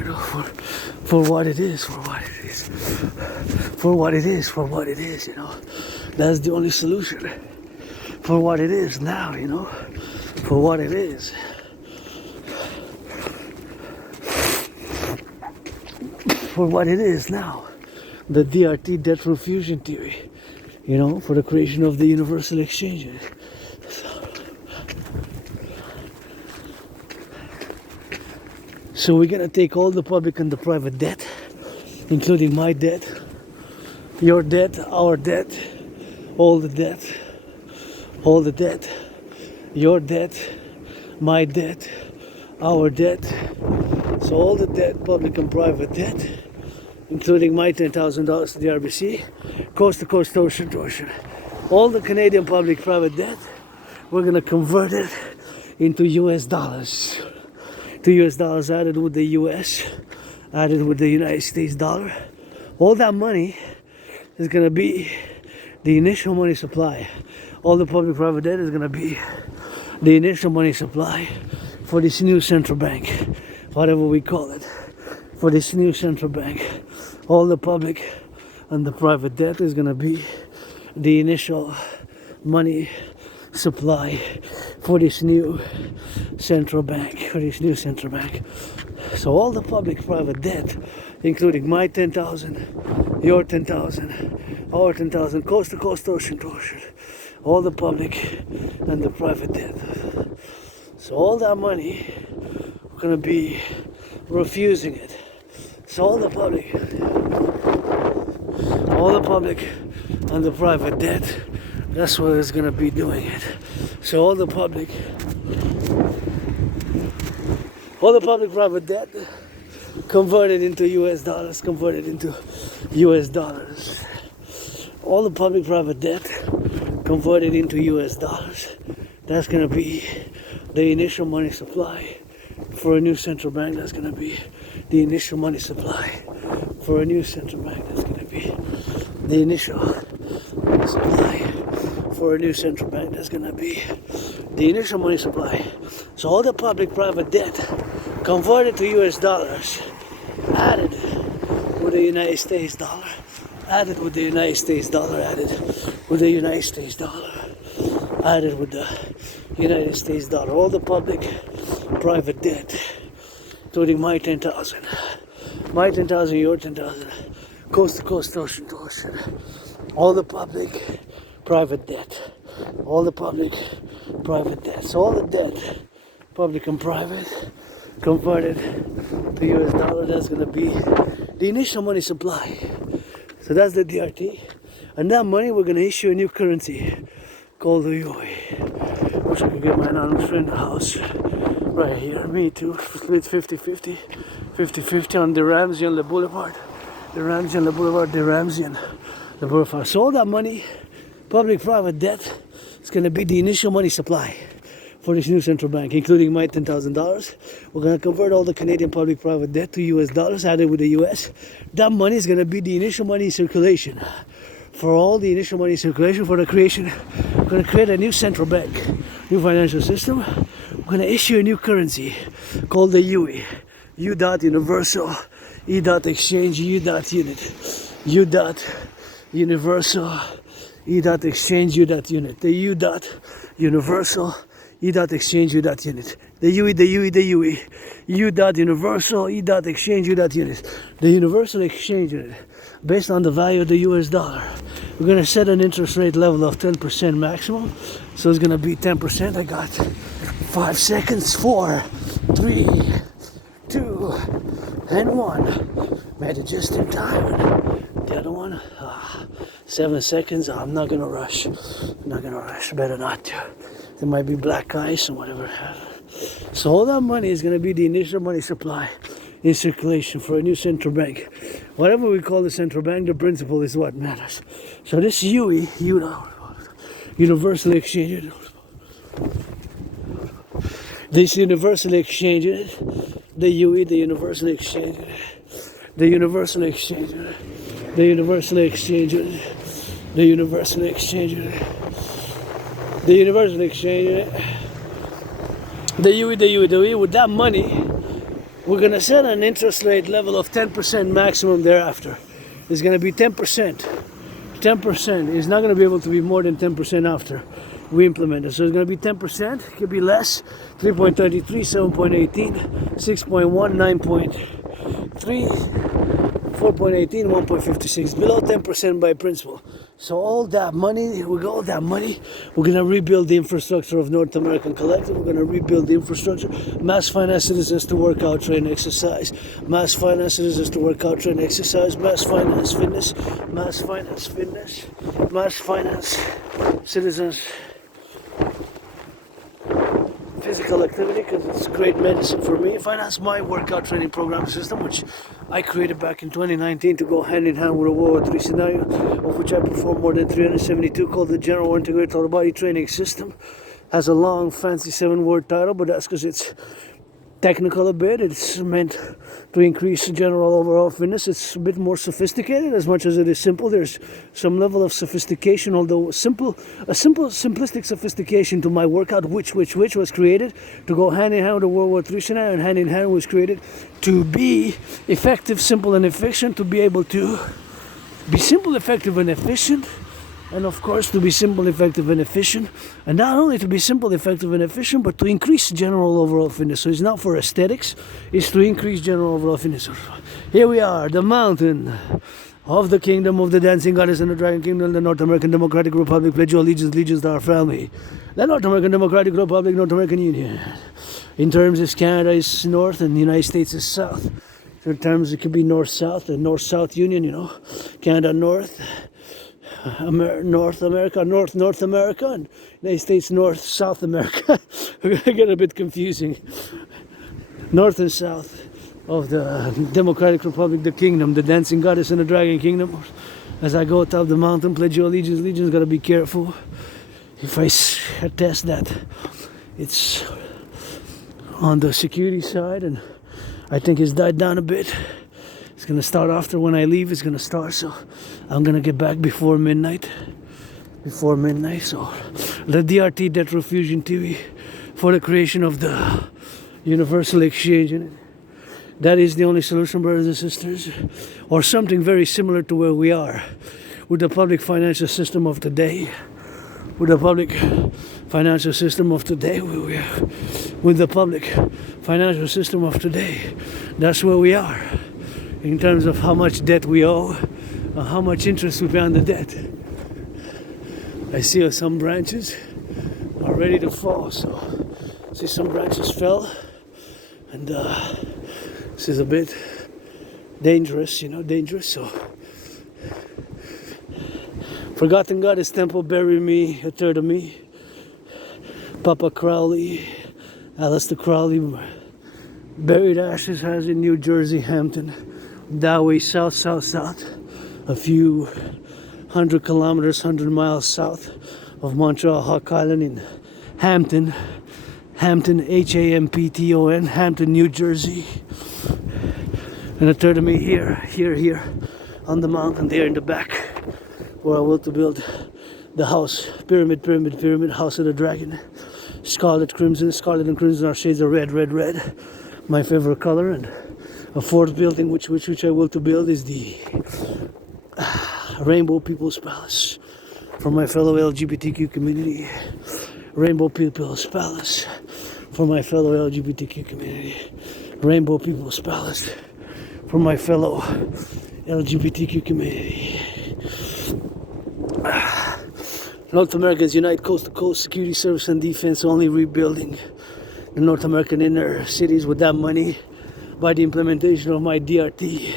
know, for what it is, you know. That's the only solution for what it is now, you know, for what it is. For what it is now, the DRT, debt fusion theory, you know, for the creation of the universal exchange. So we're gonna take all the public and the private debt, including my debt, your debt, our debt, all the debt, your debt, my debt, our debt. So all the debt, public and private debt, including my $10,000 to the RBC, coast to coast, ocean to ocean. All the Canadian public private debt, we're gonna convert it into US dollars. To US dollars added with the US, added with the United States dollar. All that money is gonna be the initial money supply. All the public private debt is gonna be the initial money supply for this new central bank, whatever we call it, for this new central bank. All the public and the private debt is gonna be the initial money supply for this new central bank, So all the public private debt, including my 10,000, your 10,000, our 10,000, coast to coast, ocean to ocean, all the public and the private debt. So all that money, we're gonna be refusing it. So all the public and the private debt, that's what is gonna be doing it. So all the public private debt converted into US dollars, All the public private debt converted into US dollars. That's gonna be the initial money supply for a new central bank. That's gonna be the initial money supply for a new central bank. That's gonna be the initial supply for a new central bank. That's gonna be the initial money supply. So all the public private debt converted to US dollars, added with the United States dollar, added with the United States dollar, added with the United States dollar, added with the United States dollar. All the public private debt, including my 10,000, your 10,000, coast to coast, ocean to ocean. All the public private debt, all the public private debt. So all the debt, public and private, converted to US dollar, that's gonna be the initial money supply. So that's the DRT. And that money, we're gonna issue a new currency called the UE. Wish I could get my anonymous friend in the house. Right here, me too. Split 50-50. 50-50 on the Ramsey on the Boulevard. The Ramsey on the Boulevard, the Ramsey on the Boulevard. So all that money, public private debt, is gonna be the initial money supply for this new central bank, including my $10,000. We're gonna convert all the Canadian public private debt to US dollars, added with the US. That money is gonna be the initial money in circulation. For all the initial money in circulation, for the creation, we're gonna create a new central bank, new financial system. We're gonna issue a new currency called the UE. U dot universal, E dot exchange, U dot unit. U dot universal, E dot exchange, U dot unit. The U dot universal, E dot exchange, U dot unit. The UE. U dot universal, E dot exchange, U dot unit. The universal exchange unit, based on the value of the US dollar. We're gonna set an interest rate level of 10% maximum. So it's gonna be 10%. I got 5 seconds. 4, 3, 2, and 1. Made it just in time. The other one, 7 seconds. I'm not gonna rush. Better not to. There might be black ice or whatever. So all that money is gonna be the initial money supply in circulation for a new central bank. Whatever we call the central bank, the principle is what matters. So this UE, universally exchanged. This universally exchanged, the UE, the universally exchanged, the universally exchanged, the universally exchanged, the universally exchanged, the universally exchanged, the UE. With that money, we're gonna set an interest rate level of 10% maximum thereafter. It's gonna be 10%. 10% is not gonna be able to be more than 10% after we implement it. So it's gonna be 10%, it could be less, 3.33, 7.18, 6.1, 9.3, 4.18, 1.56, below 10% by principle. So all that money, we're gonna rebuild the infrastructure of North American Collectif. We're gonna rebuild the infrastructure, mass finance citizens to work out, train, exercise, mass finance citizens to work out, train, exercise, mass finance fitness, mass finance citizens physical activity because it's great medicine for me. Finance my workout training program system, which I created back in 2019 to go hand in hand with a World War III scenario, of which I performed more than 372, called the General Integrated Total Body Training System. Has a long, fancy 7-word title, but that's because it's technical a bit. It's meant to increase general overall fitness. It's a bit more sophisticated as much as it is simple. There's some level of sophistication, although simplistic sophistication to my workout, which was created to go hand in hand with the World War III scenario, and hand in hand was created to be effective, simple, and efficient, to be able to be simple, effective, and efficient. And of course, to be simple, effective, and efficient. And not only to be simple, effective, and efficient, but to increase general overall fitness. So it's not for aesthetics, it's to increase general overall fitness. Here we are, the mountain of the kingdom of the dancing goddess and the dragon kingdom, the North American Democratic Republic. Pledge your allegiance to our family. The North American Democratic Republic, North American Union. In terms of Canada is north and the United States is south. So in terms it could be north-south, the north-south union, you know. Canada north. North America, North America, and United States South America. I get a bit confusing. North and south of the Democratic Republic, the kingdom, the dancing goddess and the dragon kingdom. As I go top the mountain, pledge your allegiance, gotta be careful. If I attest that it's on the security side, and I think it's died down a bit. It's gonna start after when I leave. It's gonna start, so I'm gonna get back before midnight. So the DRT, debt refusion TV, for the creation of the universal exchange, and that is the only solution, brothers and sisters, or something very similar to where we are with the public financial system of today. With the public financial system of today, with the public financial system of today, that's where we are. In terms of how much debt we owe, how much interest we pay on the debt. I see some branches are ready to fall, so see some branches fell, and this is a bit dangerous, so forgotten God is temple, bury me, a third of me. Papa Crowley, Alistair Crowley, buried ashes has in New Jersey, Hampton. That way south, a few 100 miles south of Montreal, Hawk Island in Hampton, Hampton, Hampton, New Jersey. And a third of me here on the mountain there in the back, where I will to build the house, pyramid, house of the dragon. Scarlet and crimson are shades of red, my favorite color. And a fourth building which I will to build is the Rainbow People's Palace for my fellow LGBTQ community. Rainbow People's Palace for my fellow LGBTQ community. Rainbow People's Palace for my fellow LGBTQ community. North Americans unite coast to coast, security service and defense, only rebuilding the North American inner cities with that money by the implementation of my DRT,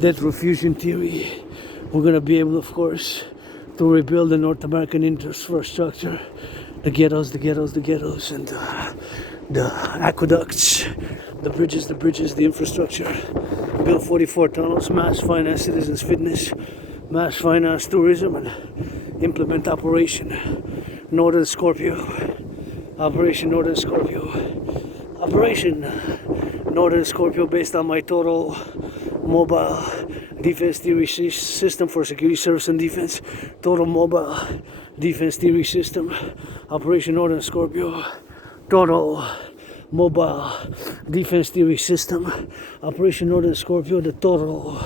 debt refusion theory. We're going to be able, of course, to rebuild the North American infrastructure, the ghettos, and the aqueducts, the bridges, the infrastructure. Build 44 tunnels, mass finance citizens fitness, mass finance tourism, and implement Operation Northern Scorpio, based on my total mobile defense theory system for security service and defense. Total mobile defense theory system, Operation Northern Scorpio. Total mobile defense theory system, Operation Northern Scorpio. The total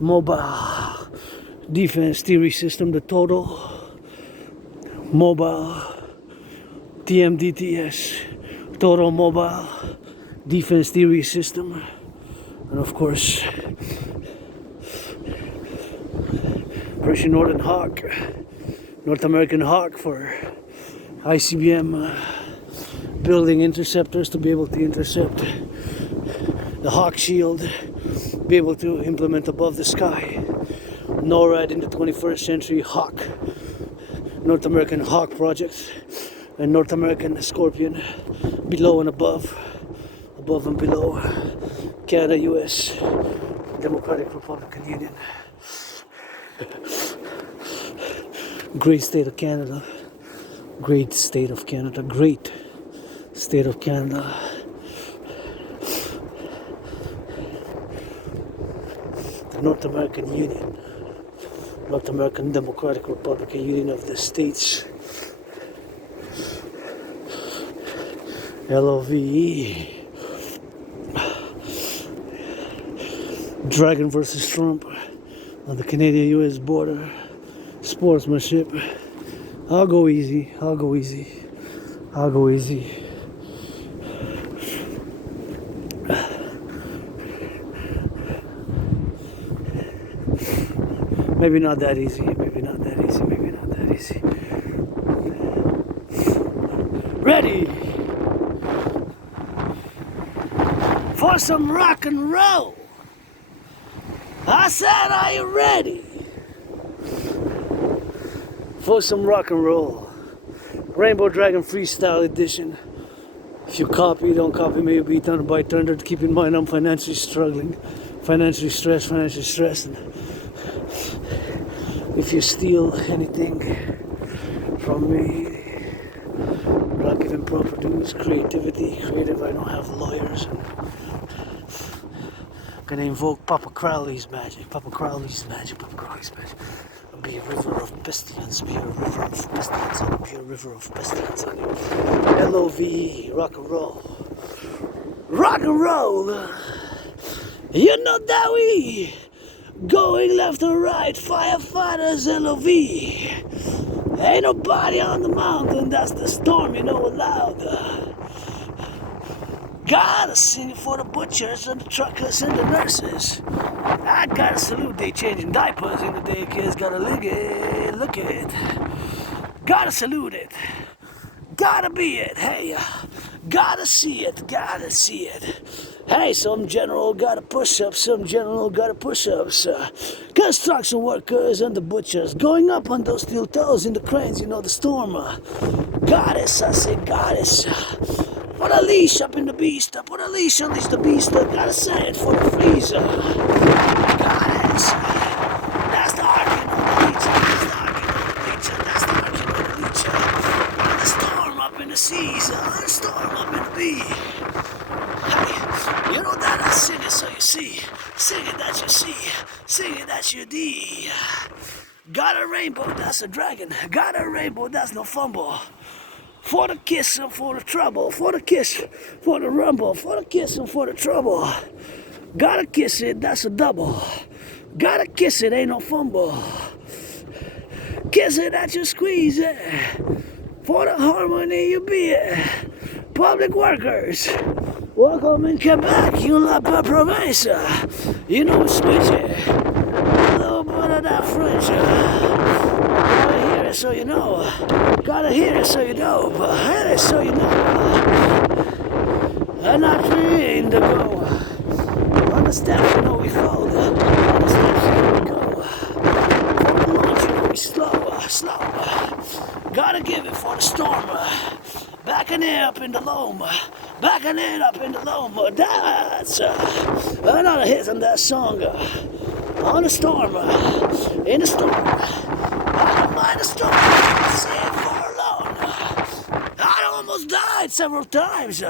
mobile defense theory system, the total mobile TMDTS, total mobile defense theory system. And of course, Operation Northern Hawk, North American Hawk for ICBM building interceptors to be able to intercept the Hawk shield, be able to implement above the sky. NORAD in the 21st century Hawk, North American Hawk project, and North American Scorpion, below and above and below, Canada, US, Democratic Republican Union, great state of Canada, great state of Canada, great state of Canada. The North American Union, North American Democratic Republican Union of the States, LOVE. Dragon versus Trump on the Canadian-US border. Sportsmanship. I'll go easy. I'll go easy. I'll go easy. Maybe not that easy. Maybe not that easy. Maybe not that easy. Ready for some rock and roll? I said, are you ready for some rock and roll? Rainbow Dragon Freestyle Edition. If you copy, don't copy me, you'll be done by thunder. Keep in mind I'm financially struggling, financially stressed. And if you steal anything from me, not giving proper dues, creative, I don't have lawyers. And I'm gonna invoke Papa Crowley's magic. Be a river of pestilence, be a river of pestilence on you, be a river of pestilence on you. LOVE, rock and roll. Rock and roll! You know that we going left and right, firefighters, LOVE. Ain't nobody on the mountain, that's the storm, you know, loud. Gotta sing it for the butchers and the truckers and the nurses. I gotta salute they changing diapers in the day, kids. Gotta look it. Gotta salute it. Gotta be it. Hey, gotta see it. Hey, some general gotta push ups. Construction workers and the butchers going up on those steel toes in the cranes, you know, the storm. Goddess, I say goddess. Put a leash up in the beast, put a leash on the beast, gotta say it for the freezer. Goddess, that's the argument of the leech, The storm up in the seas, the storm up in the bee. Hey, you know that I sing it so you see, sing it that you see, sing it that you D. Got a rainbow, that's a dragon, got a rainbow, that's no fumble. For the kiss and for the trouble, for the kiss, for the rumble, for the kiss and for the trouble. Gotta kiss it, that's a double. Gotta kiss it, ain't no fumble. Kiss it that you squeeze it. For the harmony you be it. Public workers, welcome in Quebec, you la pas province. You know switch it. A little bit of that French. So you know, gotta hear it so you know, hear it so you know. And I trained to go on the steps, you know we fold. On the steps, you know we go. For the launch, you know we slow. Gotta give it for the storm. Backing it up in the loam. That's another hit on that song. On the storm, in the storm. The storm, safe for alone. I almost died several times.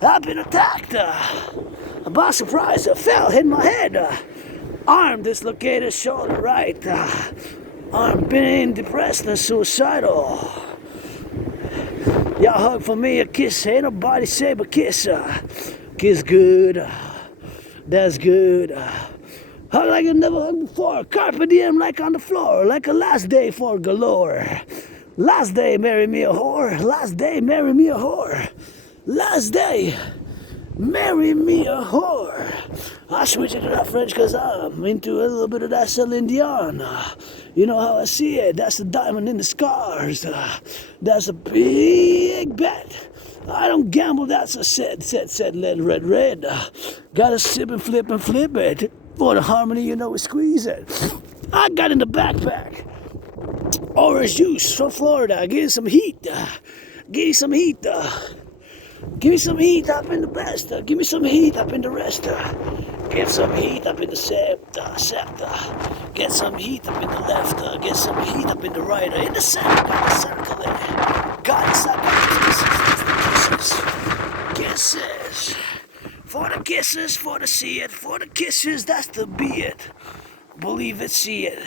I've been attacked. By surprise, I fell, hit my head. Arm dislocated, shoulder right. Arm been depressed and suicidal. Y'all hug for me, a kiss. Ain't nobody say but kiss. Kiss good. That's good. Hug like you never hugged before. Carpe diem like on the floor. Like a last day for galore. Last day, marry me a whore. Last day, marry me a whore. Last day, marry me a whore. I switch it to that French because I'm into a little bit of that Celine Dion. You know how I see it. That's the diamond in the scars. That's a big bet. I don't gamble, that's a set, red. Gotta sip and flip it. For the harmony, you know we squeeze it. I got in the backpack. Orange juice from Florida. Give me some heat. Give me some heat. Give me some heat up in the best. Give me some heat up in the rest. Get some heat up in the sector. Get some heat up in the left. Get some heat up in the right. In the center, got the circle there. Got the kisses. For the kisses, for the see it. For the kisses, that's the be it. Believe it, see it.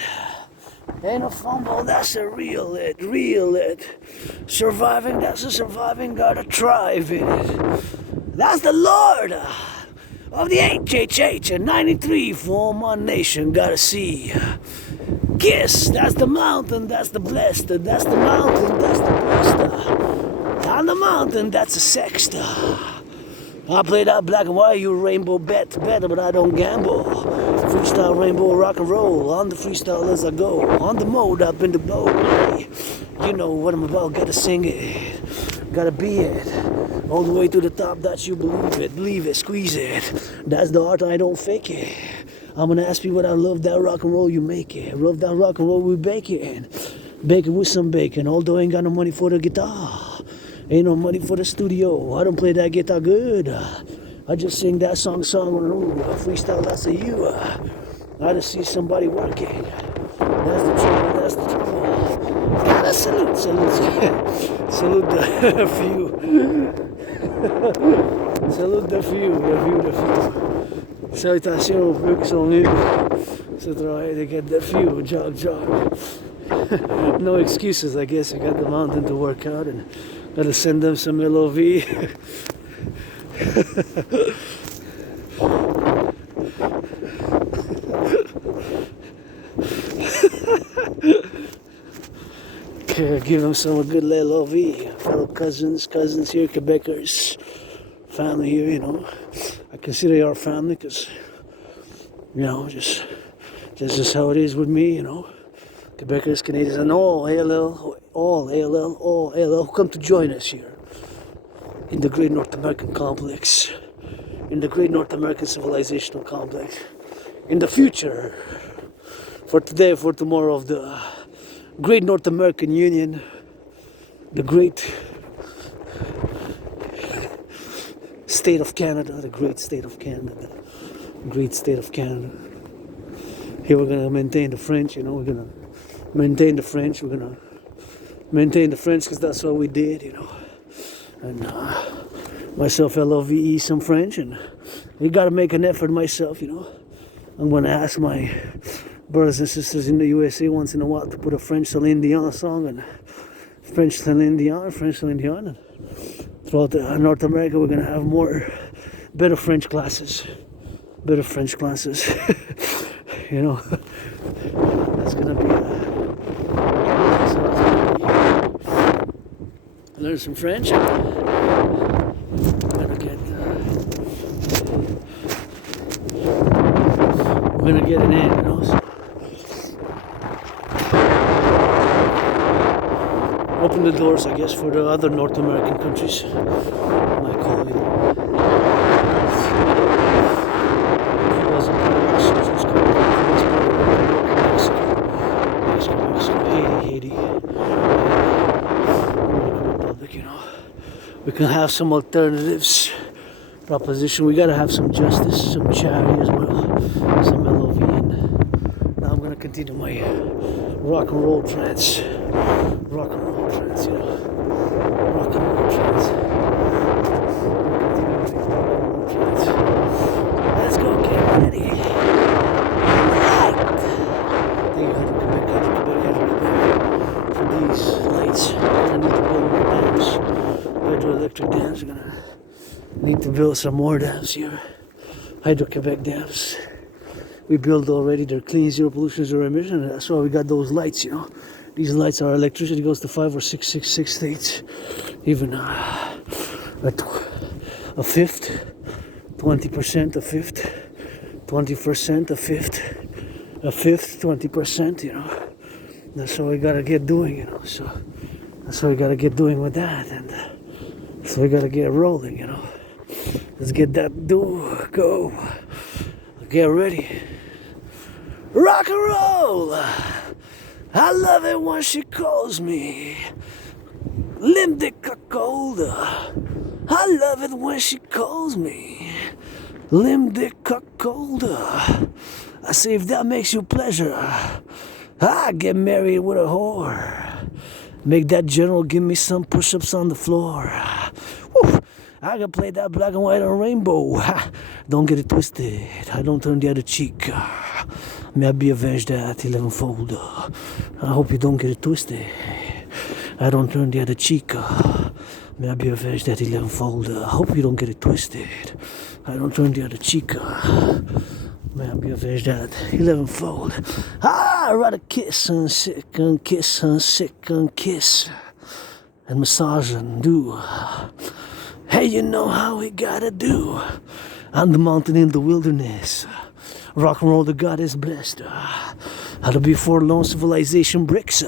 Ain't a fumble, that's a real it. Surviving, that's a surviving, gotta thrive in it. That's the Lord of the HHH and 93 for my nation, gotta see. Kiss, that's the mountain, that's the blessed. That's the mountain, that's the blessed. On the mountain, that's a sexta. I play that black and white, you rainbow bet better, but I don't gamble. Freestyle rainbow rock and roll, on the freestyle as I go. On the mode, up in the boat. You know what I'm about, gotta sing it, gotta be it. All the way to the top, that you believe it, squeeze it. That's the art, I don't fake it. I'm gonna ask you what I love, that rock and roll, you make it. Love that rock and roll, we bake it. Bake it with some bacon, although I ain't got no money for the guitar. Ain't no money for the studio. I don't play that guitar good. I just sing that song on freestyle. That's a you. I just see somebody working. That's the trouble. Gotta salute. Salute the few. Salute the few. Civilisation aux peu qui sont nus. Ce travail to get the few. Jog. No excuses, I guess. I got the mountain to work out and gotta send them some LOV. Okay, give them some good LOV. Fellow cousins here, Quebecers, family here, you know. I consider you our family because, you know, just how it is with me, you know. Quebecers, Canadians, and all ALL who come to join us here in the great North American complex, in the great North American civilizational complex, in the future, for today, for tomorrow of the great North American Union, the great state of Canada, the great state of Canada, the great state of Canada. Here we're gonna maintain the French, you know, we're gonna maintain the French, because that's what we did, you know. And myself, LOVE, some French, and you gotta make an effort myself, you know. I'm gonna ask my brothers and sisters in the USA once in a while to put a French Celine Dion song, and French Celine Dion, and throughout North America we're gonna have better French classes, you know. That's gonna be learn some French. I'm gonna get it in, you know. So open the doors, I guess, for the other North American countries. My call, you know. Haiti. Publik, you know. We can have some alternatives. Proposition. We gotta have some justice, some charity as well, some LOV. And now I'm gonna continue my rock and roll trance, you know. Rock and roll trance. Let's go get ready. For these lights, I need to build more dams. Hydroelectric dams. We're gonna need to build some more dams here. Hydro-Quebec dams. We built already. They're clean, zero pollution, zero emission. That's why we got those lights, you know. These lights, our electricity goes to 5 or 6 states. Even a fifth, 20%, a fifth, 20%, a fifth, 20%, you know. That's what we gotta get doing, you know. So that's what we gotta get doing with that, and so we gotta get rolling, you know. Let's get that go. Get ready. Rock and roll. I love it when she calls me Limdic Cuckolda. I love it when she calls me Limdic Cuckolda. I say if that makes you pleasure, I get married with a whore. Make that general give me some push-ups on the floor. Woo. I can play that black and white and rainbow. Don't get it twisted. I don't turn the other cheek. May I be avenged at 11-fold. I hope you don't get it twisted. I don't turn the other cheek. May I be avenged at 11-fold. I hope you don't get it twisted. I don't turn the other cheek. May I be avenged at 11-fold. I'd rather kiss and sick and kiss and sick and kiss and massage and do. Hey, you know how we gotta do. On the mountain in the wilderness. Rock and roll, the God is blessed. How to be forlorn civilization bricks.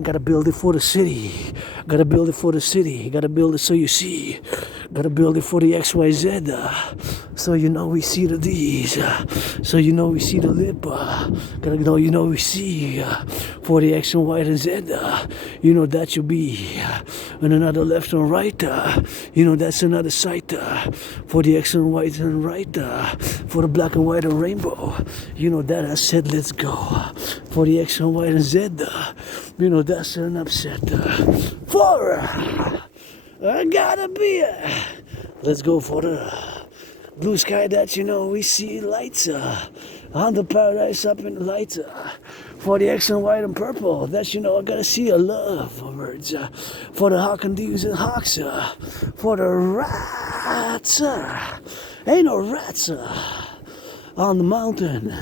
Gotta build it for the city. Gotta build it for the city. Gotta build it so you see. Gotta build it for the XYZ. So you know we see the D's. So you know we see the lip. Gotta know you know we see. For the X and Y and Z. You know that you'll be. And another left and right. You know that's another sight. For the X and Y and right. For the black and white and rainbow. You know that I said let's go. For the X and Y and Z. You know that's an upset. For I gotta be. Let's go for the blue sky that you know we see lights. On the paradise up in the lights. For the X and white and purple, that you know I gotta see a love of birds. For the hawk and dews and hawks. For the rats. Ain't no rats on the mountain.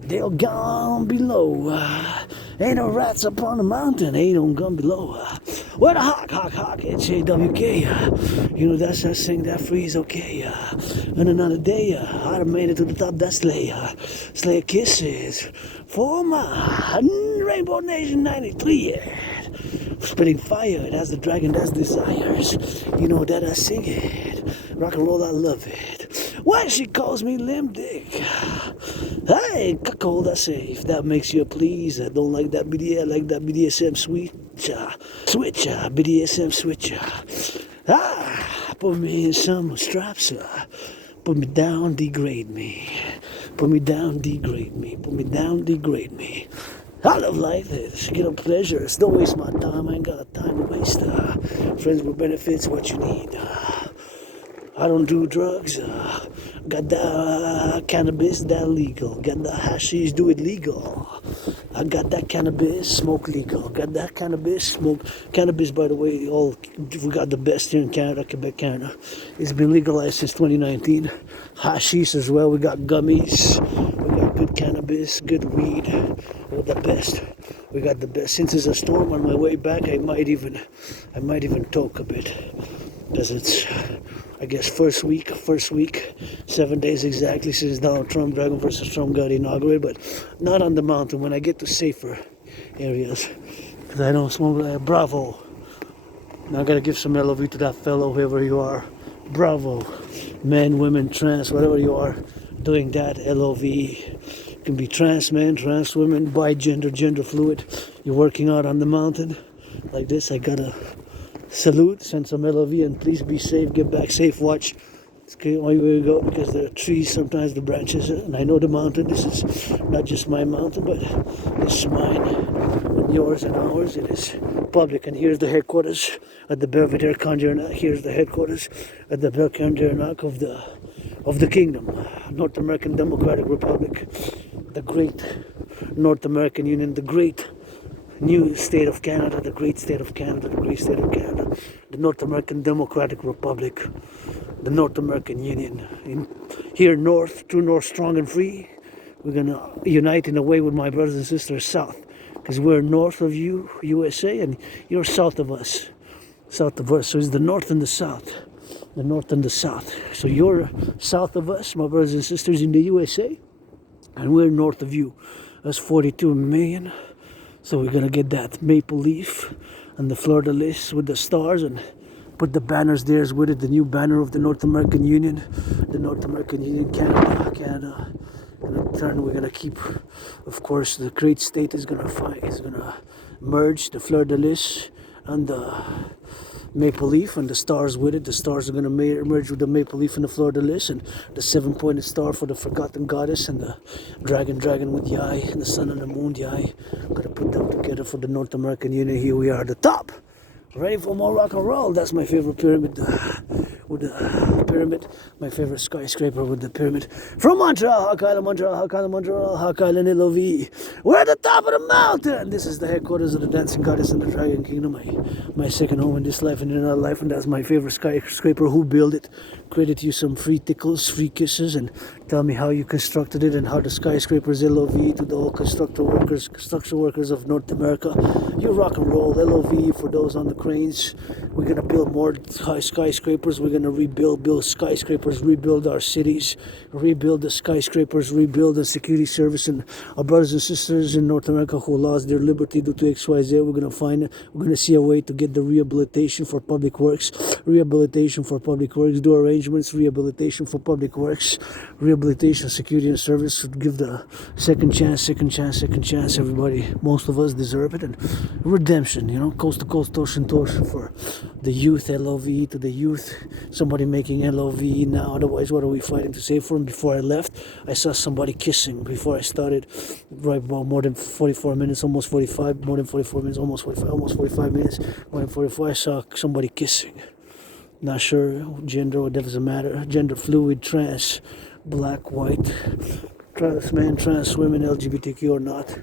They'll gone below. Ain't no rats up on the mountain. Ain't no gone below. Where the hawk, H-A-W-K. You know that's that sing that freeze okay. And another day, I'd have made it to the top that sleigh. Sleigh kisses for my Rainbow Nation 93. Spitting fire, that's the dragon, that's desires. You know that I sing it. Rock and roll, I love it. When she calls me Limb Dick. Hey, cuckold, I say, if that makes you please. I don't like that BDSM, I like that BDSM switch, BDSM switch. Put me in some straps. Put me down, degrade me. Put me down, degrade me. Put me down, degrade me. I love life, get up pleasures. Don't waste my time, I ain't got a time to waste. Friends with benefits, what you need. I don't do drugs. Got the cannabis, that legal. Got the hashish, do it legal. I got that cannabis, smoke legal. Got that cannabis, smoke. Cannabis, by the way, we got the best here in Canada, Quebec, Canada. It's been legalized since 2019. Hashish as well. We got gummies. We got good cannabis, good weed. We're the best. We got the best. Since there's a storm on my way back, I might even talk a bit. Because it's, I guess, first week, 7 days exactly since Donald Trump, Dragon versus Trump got inaugurated, but not on the mountain when I get to safer areas. Because I don't smoke, bravo. Now I gotta give some LOV to that fellow, whoever you are. Bravo. Men, women, trans, whatever you are, doing that, LOV. You can be trans men, trans women, bi gender, gender fluid. You're working out on the mountain like this. I gotta salute, send some LOV, and please be safe, get back safe, watch. It's the only way to go because there are trees, sometimes the branches, and I know the mountain, this is not just my mountain, but it's mine, and yours and ours. It is public, and here's the headquarters at the Belvedere Conjurenac. Here's the headquarters at the Belvedere Conjurenac of the kingdom, North American Democratic Republic, the great North American Union, the great new state of Canada, the great state of Canada, the great state of Canada, the North American Democratic Republic, the North American Union. Here north, true north, strong and free. We're gonna unite in a way with my brothers and sisters south, because we're north of you, USA, and you're south of us. So it's the north and the south. The north and the south. So you're south of us, my brothers and sisters in the USA, and we're north of you. That's 42 million. So we're gonna get that maple leaf and the Florida list with the stars and put the banners there with it, the new banner of the North American Union, the North American Union, Canada, In turn, we're gonna keep, of course, the great state is gonna merge the fleur de lis and the maple leaf and the stars with it. The stars are gonna merge with the maple leaf and the fleur de lis, and the 7-pointed star for the forgotten goddess, and the dragon with the eye, and the sun and the moon, the eye. I'm gonna put them together for the North American Union. Here we are at the top. Ready for more rock and roll. That's my favorite pyramid with the pyramid. My favorite skyscraper with the pyramid. From Montreal, Hawk Island, Hawk Island, LOV. We're at the top of the mountain. This is the headquarters of the dancing goddess and the dragon kingdom. My second home in this life and in another life, and that's my favorite skyscraper. Who built it? Credit you some free tickles, free kisses, and tell me how you constructed it and how the skyscrapers LOV to the whole construction workers of North America. You rock and roll. LOV for those on the cranes. We're gonna build more high skyscrapers. We're gonna build skyscrapers, rebuild our cities, rebuild the skyscrapers, rebuild the security service, and our brothers and sisters in North America who lost their liberty due to XYZ. We're gonna see a way to get the rehabilitation for public works, do arrangements, rehabilitation for public works, rehabilitation, security and service should give the second chance, everybody. Most of us deserve it, and redemption, coast to coast, ocean to ocean for the youth, LOV to the youth. Somebody making LOV now, otherwise what are we fighting to save for them? Before I left, I saw somebody kissing before I started, right about more than 44 minutes, almost 45, more than 44 minutes, almost 45 minutes, more than 45, I saw somebody kissing. Not sure gender, what doesn't matter, gender fluid, trans, black, white, trans man, trans women, LGBTQ or not.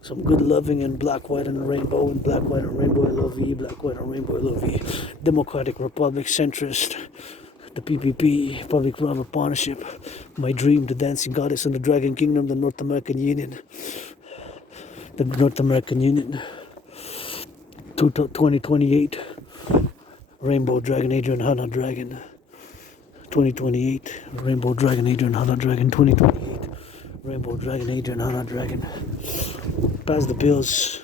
Some good loving and black, white, and rainbow, and black, white, and rainbow LOV, black, white, and rainbow LOV. Democratic Republic, centrist, the PPP, public-private partnership. My dream, the dancing goddess and the dragon kingdom, the North American Union. The North American Union. 2028. Rainbow Dragon, Adrian Hana Dragon. 2028. Rainbow Dragon, Adrian Hana Dragon. 2028. Rainbow Dragon, Adrian Hana Dragon. Pass the bills.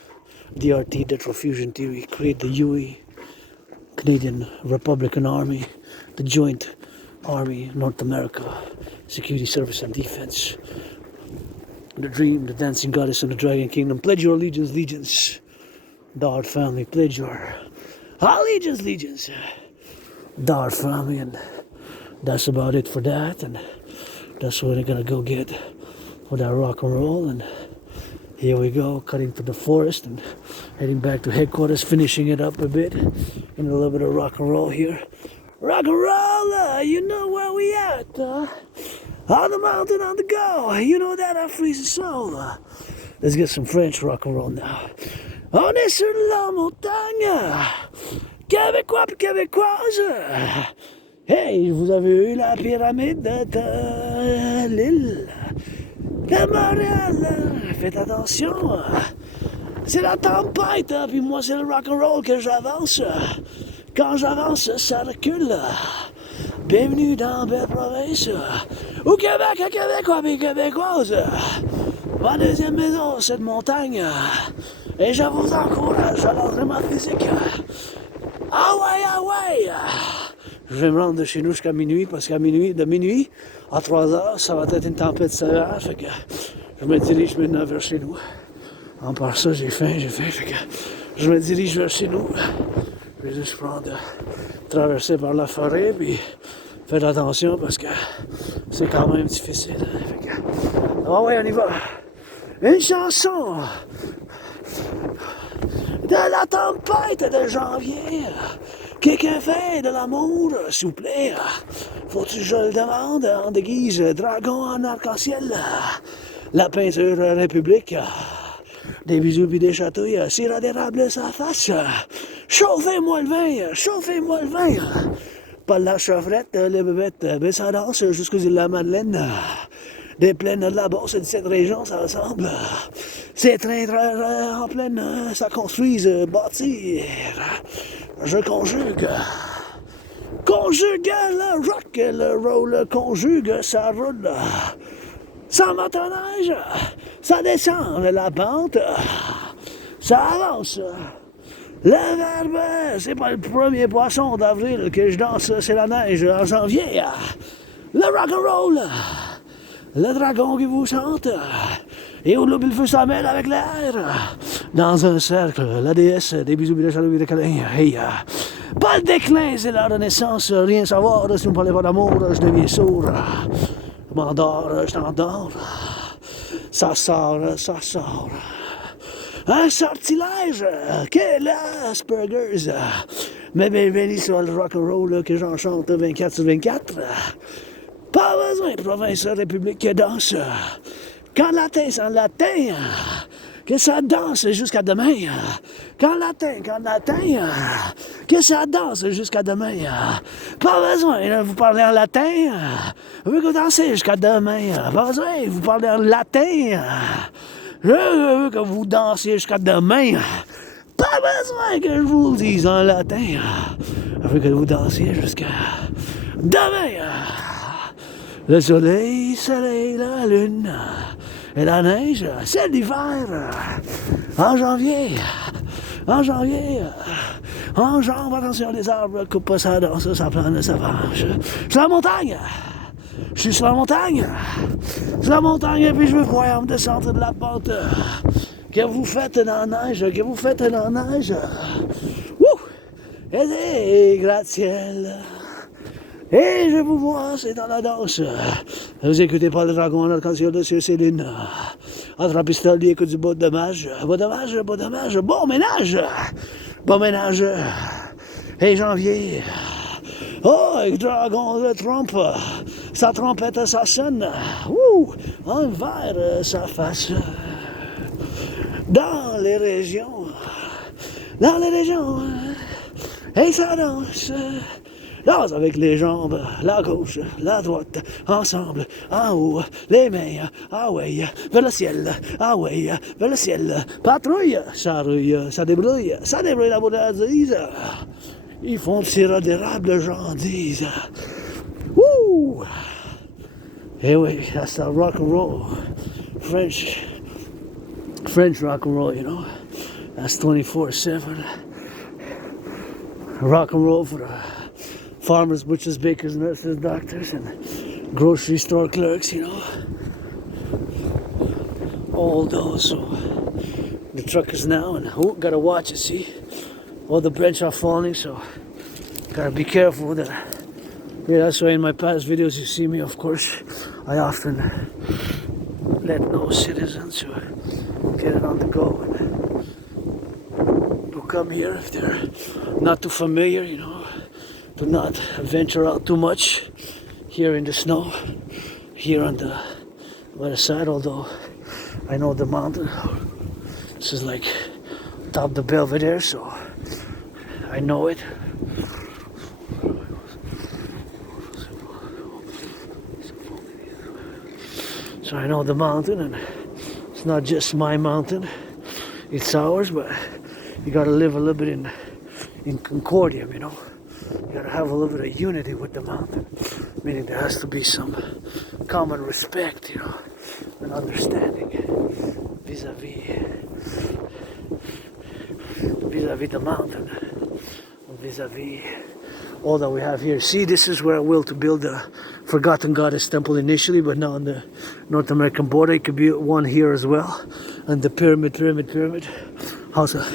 DRT, Detrofusion Theory. Create the UE. Canadian Republican Army. The Joint Army, North America. Security Service and Defense. The Dream, the Dancing Goddess and the Dragon Kingdom. Pledge your allegiance. Dard family, pledge your allegiance. Dard family, and that's about it for that. And that's what we're gonna go get for that rock and roll. And here we go, cutting to the forest and heading back to headquarters, finishing it up a bit, and a little bit of rock and roll here. Rock and roll, you know where we at, on the mountain, on the go, you know that I freeze the soul. Let's get some French rock and roll now. On est sur la montagne, Québécois puis Québécoises. Hey, vous avez eu la pyramide de l'île de Montréal. Faites attention, c'est la tempête, puis moi c'est le rock and roll que j'avance. Quand j'avance, ça recule. Bienvenue dans belle province. Au Québec, à Québécois puis Québécoises. Ma deuxième maison, cette montagne. Et je vous encourage à l'entraînement physique. Ah ouais. Je vais me rendre de chez nous jusqu'à minuit, parce qu'à minuit, de minuit à 3 heures, ça va être une tempête sévère. Fait que je me dirige maintenant vers chez nous. En part ça, j'ai faim, fait que je me dirige vers chez nous. Je vais juste traverser par la forêt, puis faites attention parce que c'est quand même difficile. Fait que, ah ouais, on y va. Une chanson de la tempête de janvier. Quelqu'un fait de l'amour, s'il vous plaît. Faut-tu que je le demande en déguise dragon en arc-en-ciel? La peinture République. Des bisous puis des chatouilles, sirop d'érable sur la face. Chauffez-moi le vin. Pas la chevrette, les bébêtes, mais ça danse jusqu'aux îles de la Madeleine. Des plaines de la Beauce et de cette région, ça ressemble. Ces trains en plaine, ça construise, bâtir. Je conjugue le rock et le roll, conjugue, ça roule. Sans motoneige, ça descend la pente, ça avance. Le verbe, c'est pas le premier poisson d'avril que je danse, c'est la neige en janvier. Le rock and roll, le dragon qui vous chante, et au loup il feu sa mêle avec l'air, dans un cercle, la déesse, des bisous, des chaleurs, des câlins, hey, pas de déclin, c'est la renaissance, rien savoir, si on ne parlait pas d'amour, je deviens sourd, je m'endors, je t'endors, ça sort, un sortilège, quel Asperger's, mais béni soit le rock'n'roll que j'en chante 24 sur 24. Pas besoin, province, république, danse. Quand latin, sans latin, que ça danse jusqu'à demain. Quand latin, que ça danse jusqu'à demain. Pas besoin de vous parler en latin, je veux que vous dansez jusqu'à demain. Pas besoin de vous parler en latin, je veux que vous dansiez jusqu'à demain. Pas besoin que je vous le dise en latin, je veux que vous dansiez jusqu'à demain. Le soleil, la lune, et la neige, c'est l'hiver. En janvier, enjambe, attention, les arbres coupent pas ça danse, ça plane, ça penche. C'est la montagne, je suis sur la montagne, et puis je veux voir me descendre de la pente. Que vous faites dans la neige, Wouh! Et des gratte-ciel. Et je vous vois, c'est dans la danse. Vous écoutez pas le dragon en arc-en-ciel de Sieur Céline. Entre un pistolet, écoute du beau dommage. Bon ménage. Et janvier. Oh, avec dragon de trompe. Sa trompette, ça sonne. Ouh, un verre, ça fasse. Dans les régions. Et ça danse. Danse avec les jambes, la gauche, la droite, ensemble, en haut, les mains, ah ouais, vers le ciel, patrouille, ça rouille, ça débrouille la bourdise, ils font sirop d'érable, j'en dis, wouh, et oui, that's the rock and roll, French rock and roll, you know, that's 24/7, rock and roll for the farmers, butchers, bakers, nurses, doctors, and grocery store clerks, you know. All those who, the truckers now, and gotta watch it, see? All the branches are falling, so gotta be careful with that. Yeah, that's why in my past videos you see me, of course, I often let no citizens who get it on the go and who come here if they're not too familiar, you know. Do not venture out too much here in the snow, here on the other side, although I know the mountain. This is like top the Belvedere, so I know it. So I know the mountain, and it's not just my mountain, it's ours, but you gotta live a little bit in concordium, you know. You gotta have a little bit of unity with the mountain, meaning there has to be some common respect, you know, and understanding vis-a-vis the mountain, vis-a-vis all that we have here. See, this is where I will to build a Forgotten Goddess temple initially, but now on the North American border, it could be one here as well, and the pyramid. How's her